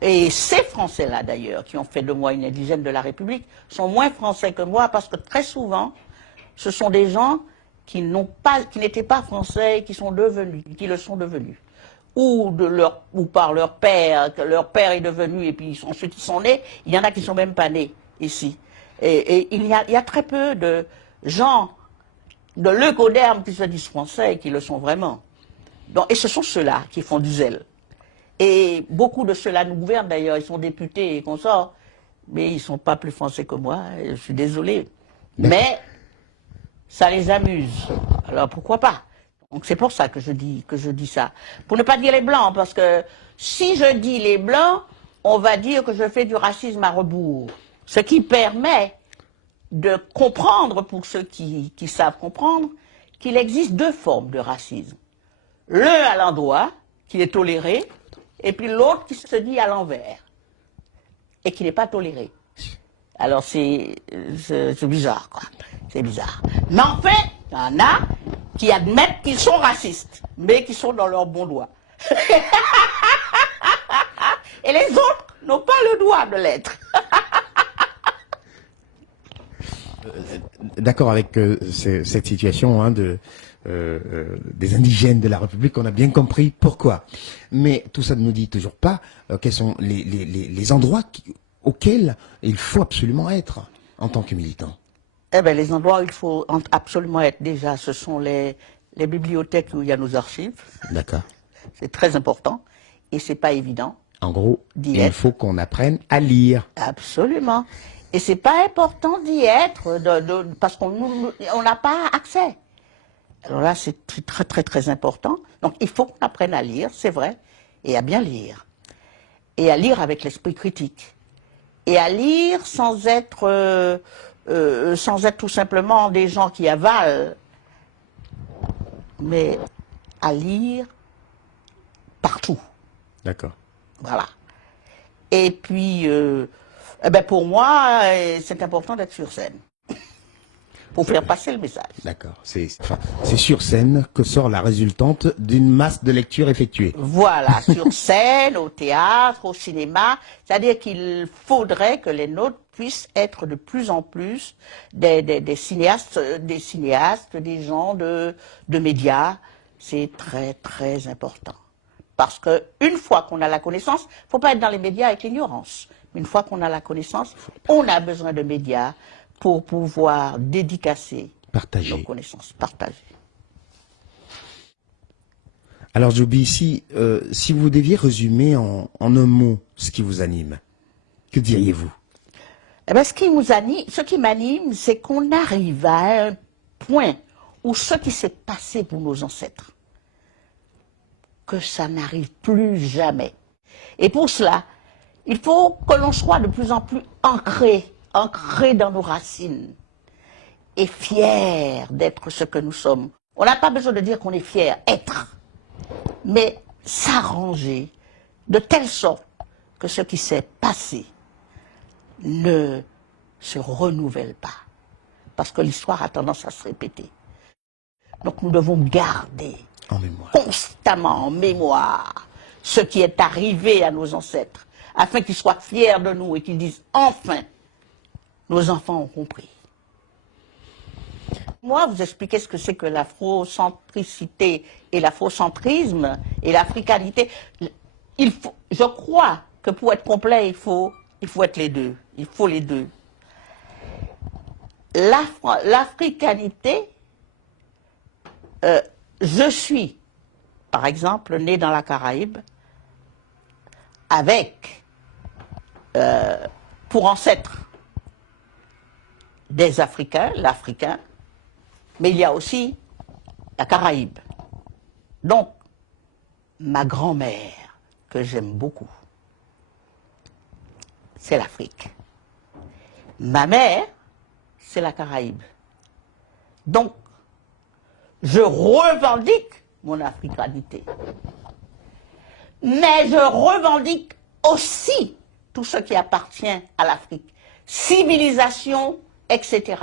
Et ces Français-là, d'ailleurs, qui ont fait de moi une indigène de la République, sont moins Français que moi parce que très souvent, ce sont des gens qui n'étaient pas Français et qui le sont devenus. Ou par leur père, que leur père est devenu et puis ensuite ils sont nés. Il y en a qui sont même pas nés ici. Et il y a très peu de gens de leucoderme qui se disent français et qui le sont vraiment. Donc, et ce sont ceux-là qui font du zèle. Et beaucoup de ceux-là nous gouvernent d'ailleurs, ils sont députés et consorts, mais ils ne sont pas plus français que moi, je suis désolé. Mais ça les amuse, alors pourquoi pas? Donc c'est pour ça que je dis ça. Pour ne pas dire les blancs, parce que si je dis les blancs, on va dire que je fais du racisme à rebours. Ce qui permet de comprendre, pour ceux qui savent comprendre, qu'il existe deux formes de racisme. L'un à l'endroit, qui est toléré, et puis l'autre qui se dit à l'envers, et qui n'est pas toléré. Alors c'est bizarre, quoi. C'est bizarre. Mais en fait, il y en a qui admettent qu'ils sont racistes, mais qui sont dans leur bon doigt. Et les autres n'ont pas le droit de l'être. D'accord avec cette situation hein, des indigènes de la République, on a bien compris pourquoi. Mais tout ça ne nous dit toujours pas quels sont les endroits auxquels il faut absolument être en tant que militant. Eh bien, les endroits où il faut absolument être, déjà, ce sont les bibliothèques où il y a nos archives. D'accord. C'est très important et c'est pas évident. En gros, il faut qu'on apprenne à lire. Absolument. Et c'est pas important d'y être parce qu'on n'a pas accès. Alors là, c'est très très très important. Donc il faut qu'on apprenne à lire, c'est vrai, et à bien lire. Et à lire avec l'esprit critique. Et à lire sans être tout simplement des gens qui avalent, mais à lire partout. D'accord. Voilà. Et puis, pour moi, c'est important d'être sur scène. Pour faire passer le message. D'accord. C'est sur scène que sort la résultante d'une masse de lecture effectuée. Voilà, sur scène, au théâtre, au cinéma. C'est-à-dire qu'il faudrait que les nôtres puissent être de plus en plus des cinéastes, des gens de médias. C'est très, très important. Parce que une fois qu'on a la connaissance, il ne faut pas être dans les médias avec l'ignorance. Une fois qu'on a la connaissance, on a besoin de médias pour pouvoir dédicacer nos connaissances, partager. Alors Djoubi, si vous deviez résumer en un mot ce qui vous anime, que diriez-vous? Eh bien, ce qui m'anime, c'est qu'on arrive à un point où ce qui s'est passé pour nos ancêtres, que ça n'arrive plus jamais. Et pour cela, il faut que l'on soit de plus en plus ancré dans nos racines et fier d'être ce que nous sommes. On n'a pas besoin de dire qu'on est fier, être, mais s'arranger de telle sorte que ce qui s'est passé ne se renouvelle pas. Parce que l'histoire a tendance à se répéter. Donc nous devons garder constamment en mémoire ce qui est arrivé à nos ancêtres, afin qu'ils soient fiers de nous et qu'ils disent enfin, nos enfants ont compris. Moi, vous expliquez ce que c'est que l'afrocentricité et l'afrocentrisme et l'africanité. Je crois que pour être complet, il faut être les deux. Il faut les deux. L'africanité, je suis, par exemple, né dans la Caraïbe, avec, pour ancêtre, des Africains, l'Africain, mais il y a aussi la Caraïbe. Donc, ma grand-mère, que j'aime beaucoup, c'est l'Afrique. Ma mère, c'est la Caraïbe. Donc, je revendique mon africanité. Mais je revendique aussi tout ce qui appartient à l'Afrique. Civilisation, etc.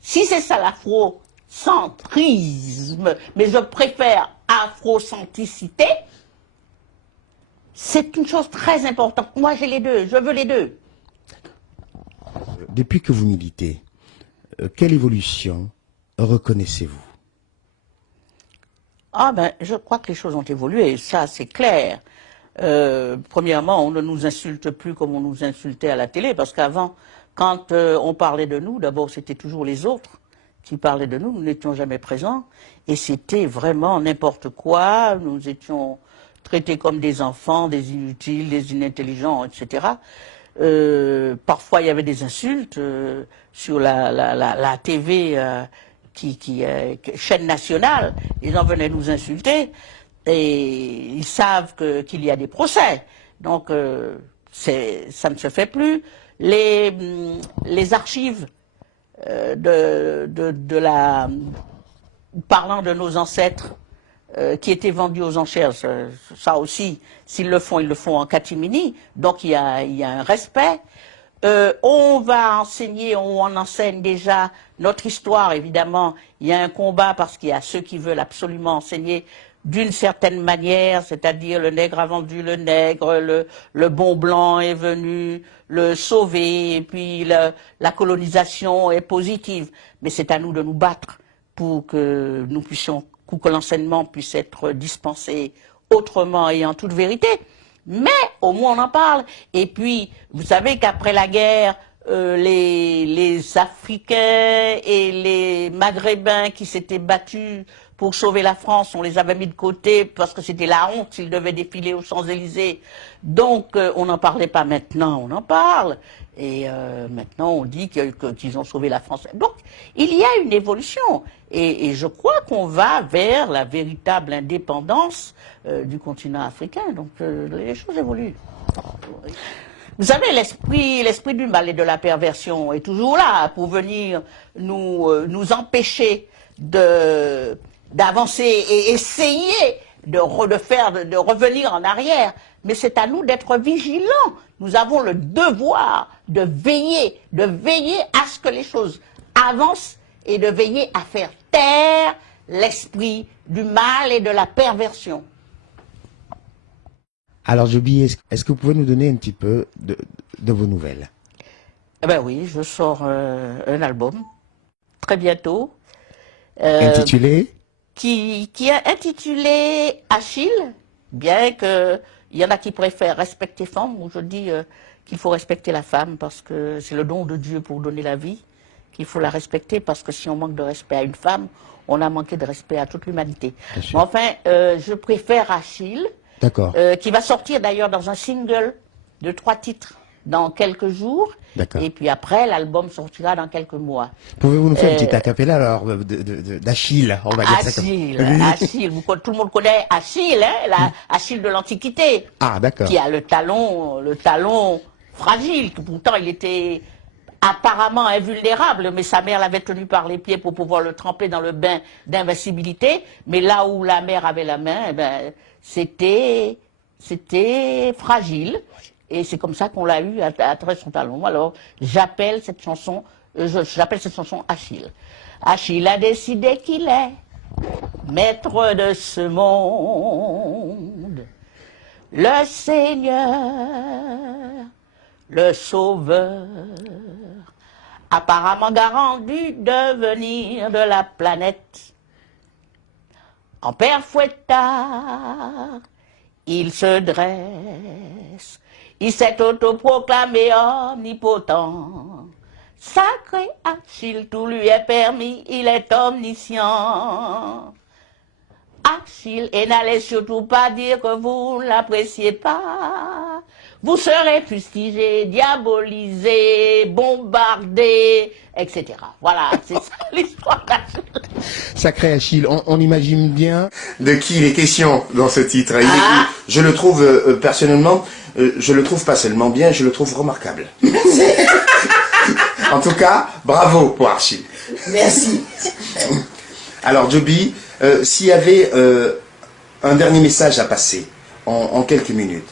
Si c'est ça l'afrocentrisme, mais je préfère afrocentricité, c'est une chose très importante. Moi, j'ai les deux, je veux les deux. Depuis que vous militez, quelle évolution reconnaissez-vous? Ah ben, je crois que les choses ont évolué, ça c'est clair. Premièrement, on ne nous insulte plus comme on nous insultait à la télé, parce qu'avant, quand on parlait de nous, d'abord c'était toujours les autres qui parlaient de nous, nous n'étions jamais présents, et c'était vraiment n'importe quoi, nous étions traités comme des enfants, des inutiles, des inintelligents, etc. Parfois il y avait des insultes sur la TV, chaîne nationale, les gens venaient nous insulter, et ils savent qu'il y a des procès. Donc, ça ne se fait plus. Les archives parlant de nos ancêtres qui étaient vendus aux enchères, ça aussi, s'ils le font, ils le font en catimini. Donc, il y a un respect. On va enseigner, on enseigne déjà notre histoire, évidemment. Il y a un combat parce qu'il y a ceux qui veulent absolument enseigner d'une certaine manière, c'est-à-dire le nègre a vendu le nègre, le bon blanc est venu le sauver, et puis la colonisation est positive. Mais c'est à nous de nous battre pour que nous puissions, pour que l'enseignement puisse être dispensé autrement et en toute vérité. Mais au moins on en parle. Et puis, vous savez qu'après la guerre, les Africains et les Maghrébins qui s'étaient battus pour sauver la France, on les avait mis de côté parce que c'était la honte, ils devaient défiler aux Champs-Élysées. Donc, on n'en parlait pas maintenant, on en parle. Et maintenant, on dit qu'ils ont sauvé la France. Donc, il y a une évolution. Et je crois qu'on va vers la véritable indépendance du continent africain. Donc, les choses évoluent. Vous savez, l'esprit du mal et de la perversion est toujours là pour venir nous empêcher d'avancer et essayer de revenir en arrière. Mais c'est à nous d'être vigilants. Nous avons le devoir de veiller à ce que les choses avancent et de veiller à faire taire l'esprit du mal et de la perversion. Alors, Joby, est-ce que vous pouvez nous donner un petit peu de vos nouvelles? Eh ben oui, je sors un album très bientôt. Intitulé? Qui est intitulé Achille, bien que il y en a qui préfèrent respecter femme, où je dis qu'il faut respecter la femme parce que c'est le don de Dieu pour donner la vie, qu'il faut la respecter parce que si on manque de respect à une femme, on a manqué de respect à toute l'humanité. Mais enfin, je préfère Achille, qui va sortir d'ailleurs dans un single de 3 titres dans quelques jours. Et puis après, l'album sortira dans quelques mois. Pouvez-vous nous faire une petite acapella alors d'Achille, on va dire ça comme... Achille, tout le monde connaît Achille, hein, Achille de l'Antiquité. Ah, d'accord. Qui a le talon fragile, que pourtant il était apparemment invulnérable, mais sa mère l'avait tenu par les pieds pour pouvoir le tremper dans le bain d'invincibilité. Mais là où la mère avait la main, c'était fragile. Et c'est comme ça qu'on l'a eu à travers son talon. Alors, j'appelle cette chanson Achille. Achille a décidé qu'il est maître de ce monde, le Seigneur, le Sauveur, apparemment garant du devenir de la planète. En père fouettard, il se dresse. Il s'est autoproclamé omnipotent. Sacré Achille, tout lui est permis, il est omniscient. Achille, et n'allez surtout pas dire que vous ne l'appréciez pas. Vous serez fustigé, diabolisé, bombardé, etc. Voilà, c'est ça l'histoire d'Achille. Sacré Achille, on imagine bien de qui il est question dans ce titre. Je le trouve personnellement, je le trouve pas seulement bien, je le trouve remarquable. En tout cas, bravo pour Achille. Merci. Alors Joby, s'il y avait un dernier message à passer en quelques minutes,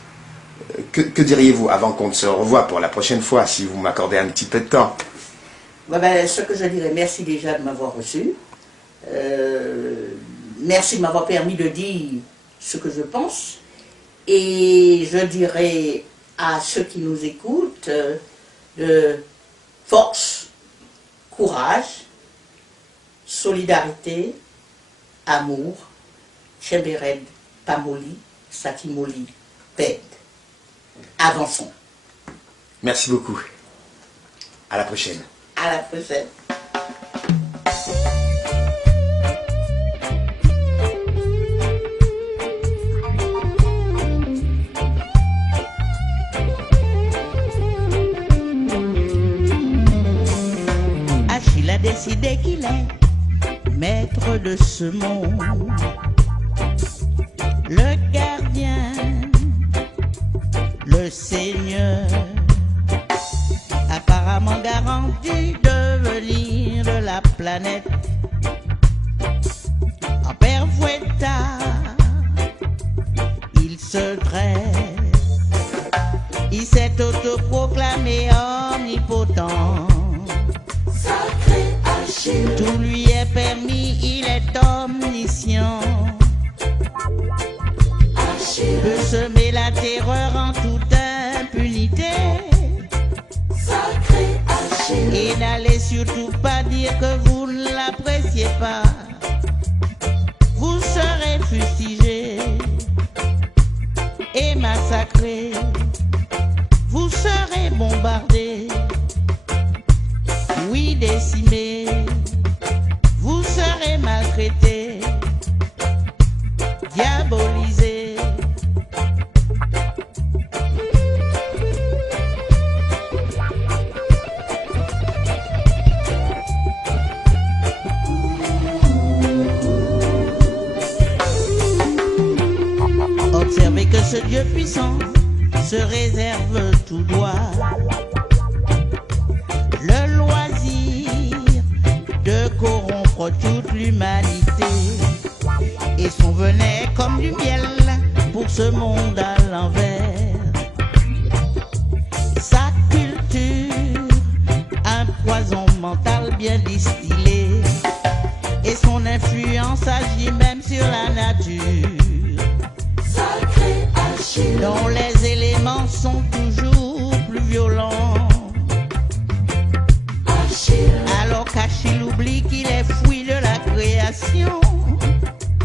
que diriez-vous avant qu'on se revoie pour la prochaine fois, si vous m'accordez un petit peu de temps? Ce que je dirais, merci déjà de m'avoir reçu. Merci de m'avoir permis de dire ce que je pense. Et je dirais à ceux qui nous écoutent de force, courage, solidarité, amour, Tchembered, Pamoli, Satimoli, Ped. Avançons. Merci beaucoup. À la prochaine. À la prochaine. Achille a décidé qu'il est maître de ce monde, le gardien, le Seigneur, apparemment garant du devenir de la planète. En père fouettard, il se dresse, il s'est autoproclamé omnipotent. Sacré Achille, tout lui est permis, il est omniscient. peut semer la terreur en toute impunité. Sacré Achille. Et n'allez surtout pas dire que vous ne l'appréciez pas. Vous serez fustigé et massacré. Vous serez bombardé, oui décimé. Vous serez maltraité, diabolisé. Observez que ce Dieu puissant se réserve tout droit le loisir de corrompre toute l'humanité, et son venin est comme du miel pour ce monde à l'envers. Sa culture, un poison mental bien distillé, et son influence agit même sur la nature. Sacré Achille. Dont les éléments sont toujours plus violents. Achille. Alors qu'Achille oublie qu'il est fruit de la création.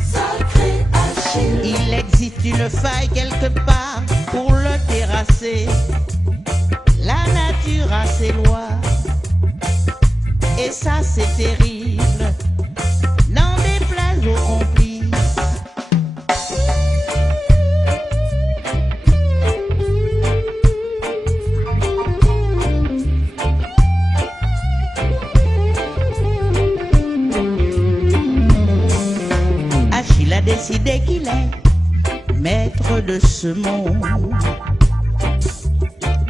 Sacré Achille. Il existe une faille quelque part pour le terrasser. La nature a ses lois, et ça c'est terrible. N'en déplaise aux complices. Achille a décidé qu'il est maître de ce monde,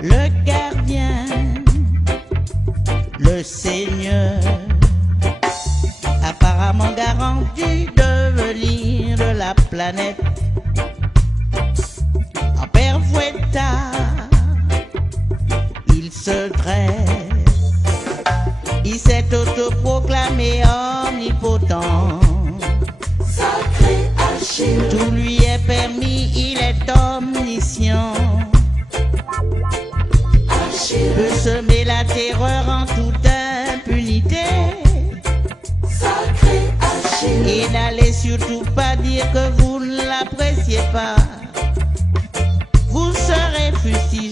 le gardien, le seigneur, apparemment garanti de venir de la planète. En père Fouettard, il se dresse, il s'est autoproclamé omnipotent. Sacré Achille. Tout lui est permis, il est omniscient. Achille. Peut semer la terreur en toute impunité. Sacré Achille. Et n'allez surtout pas dire que vous ne l'appréciez pas. Vous serez fustigé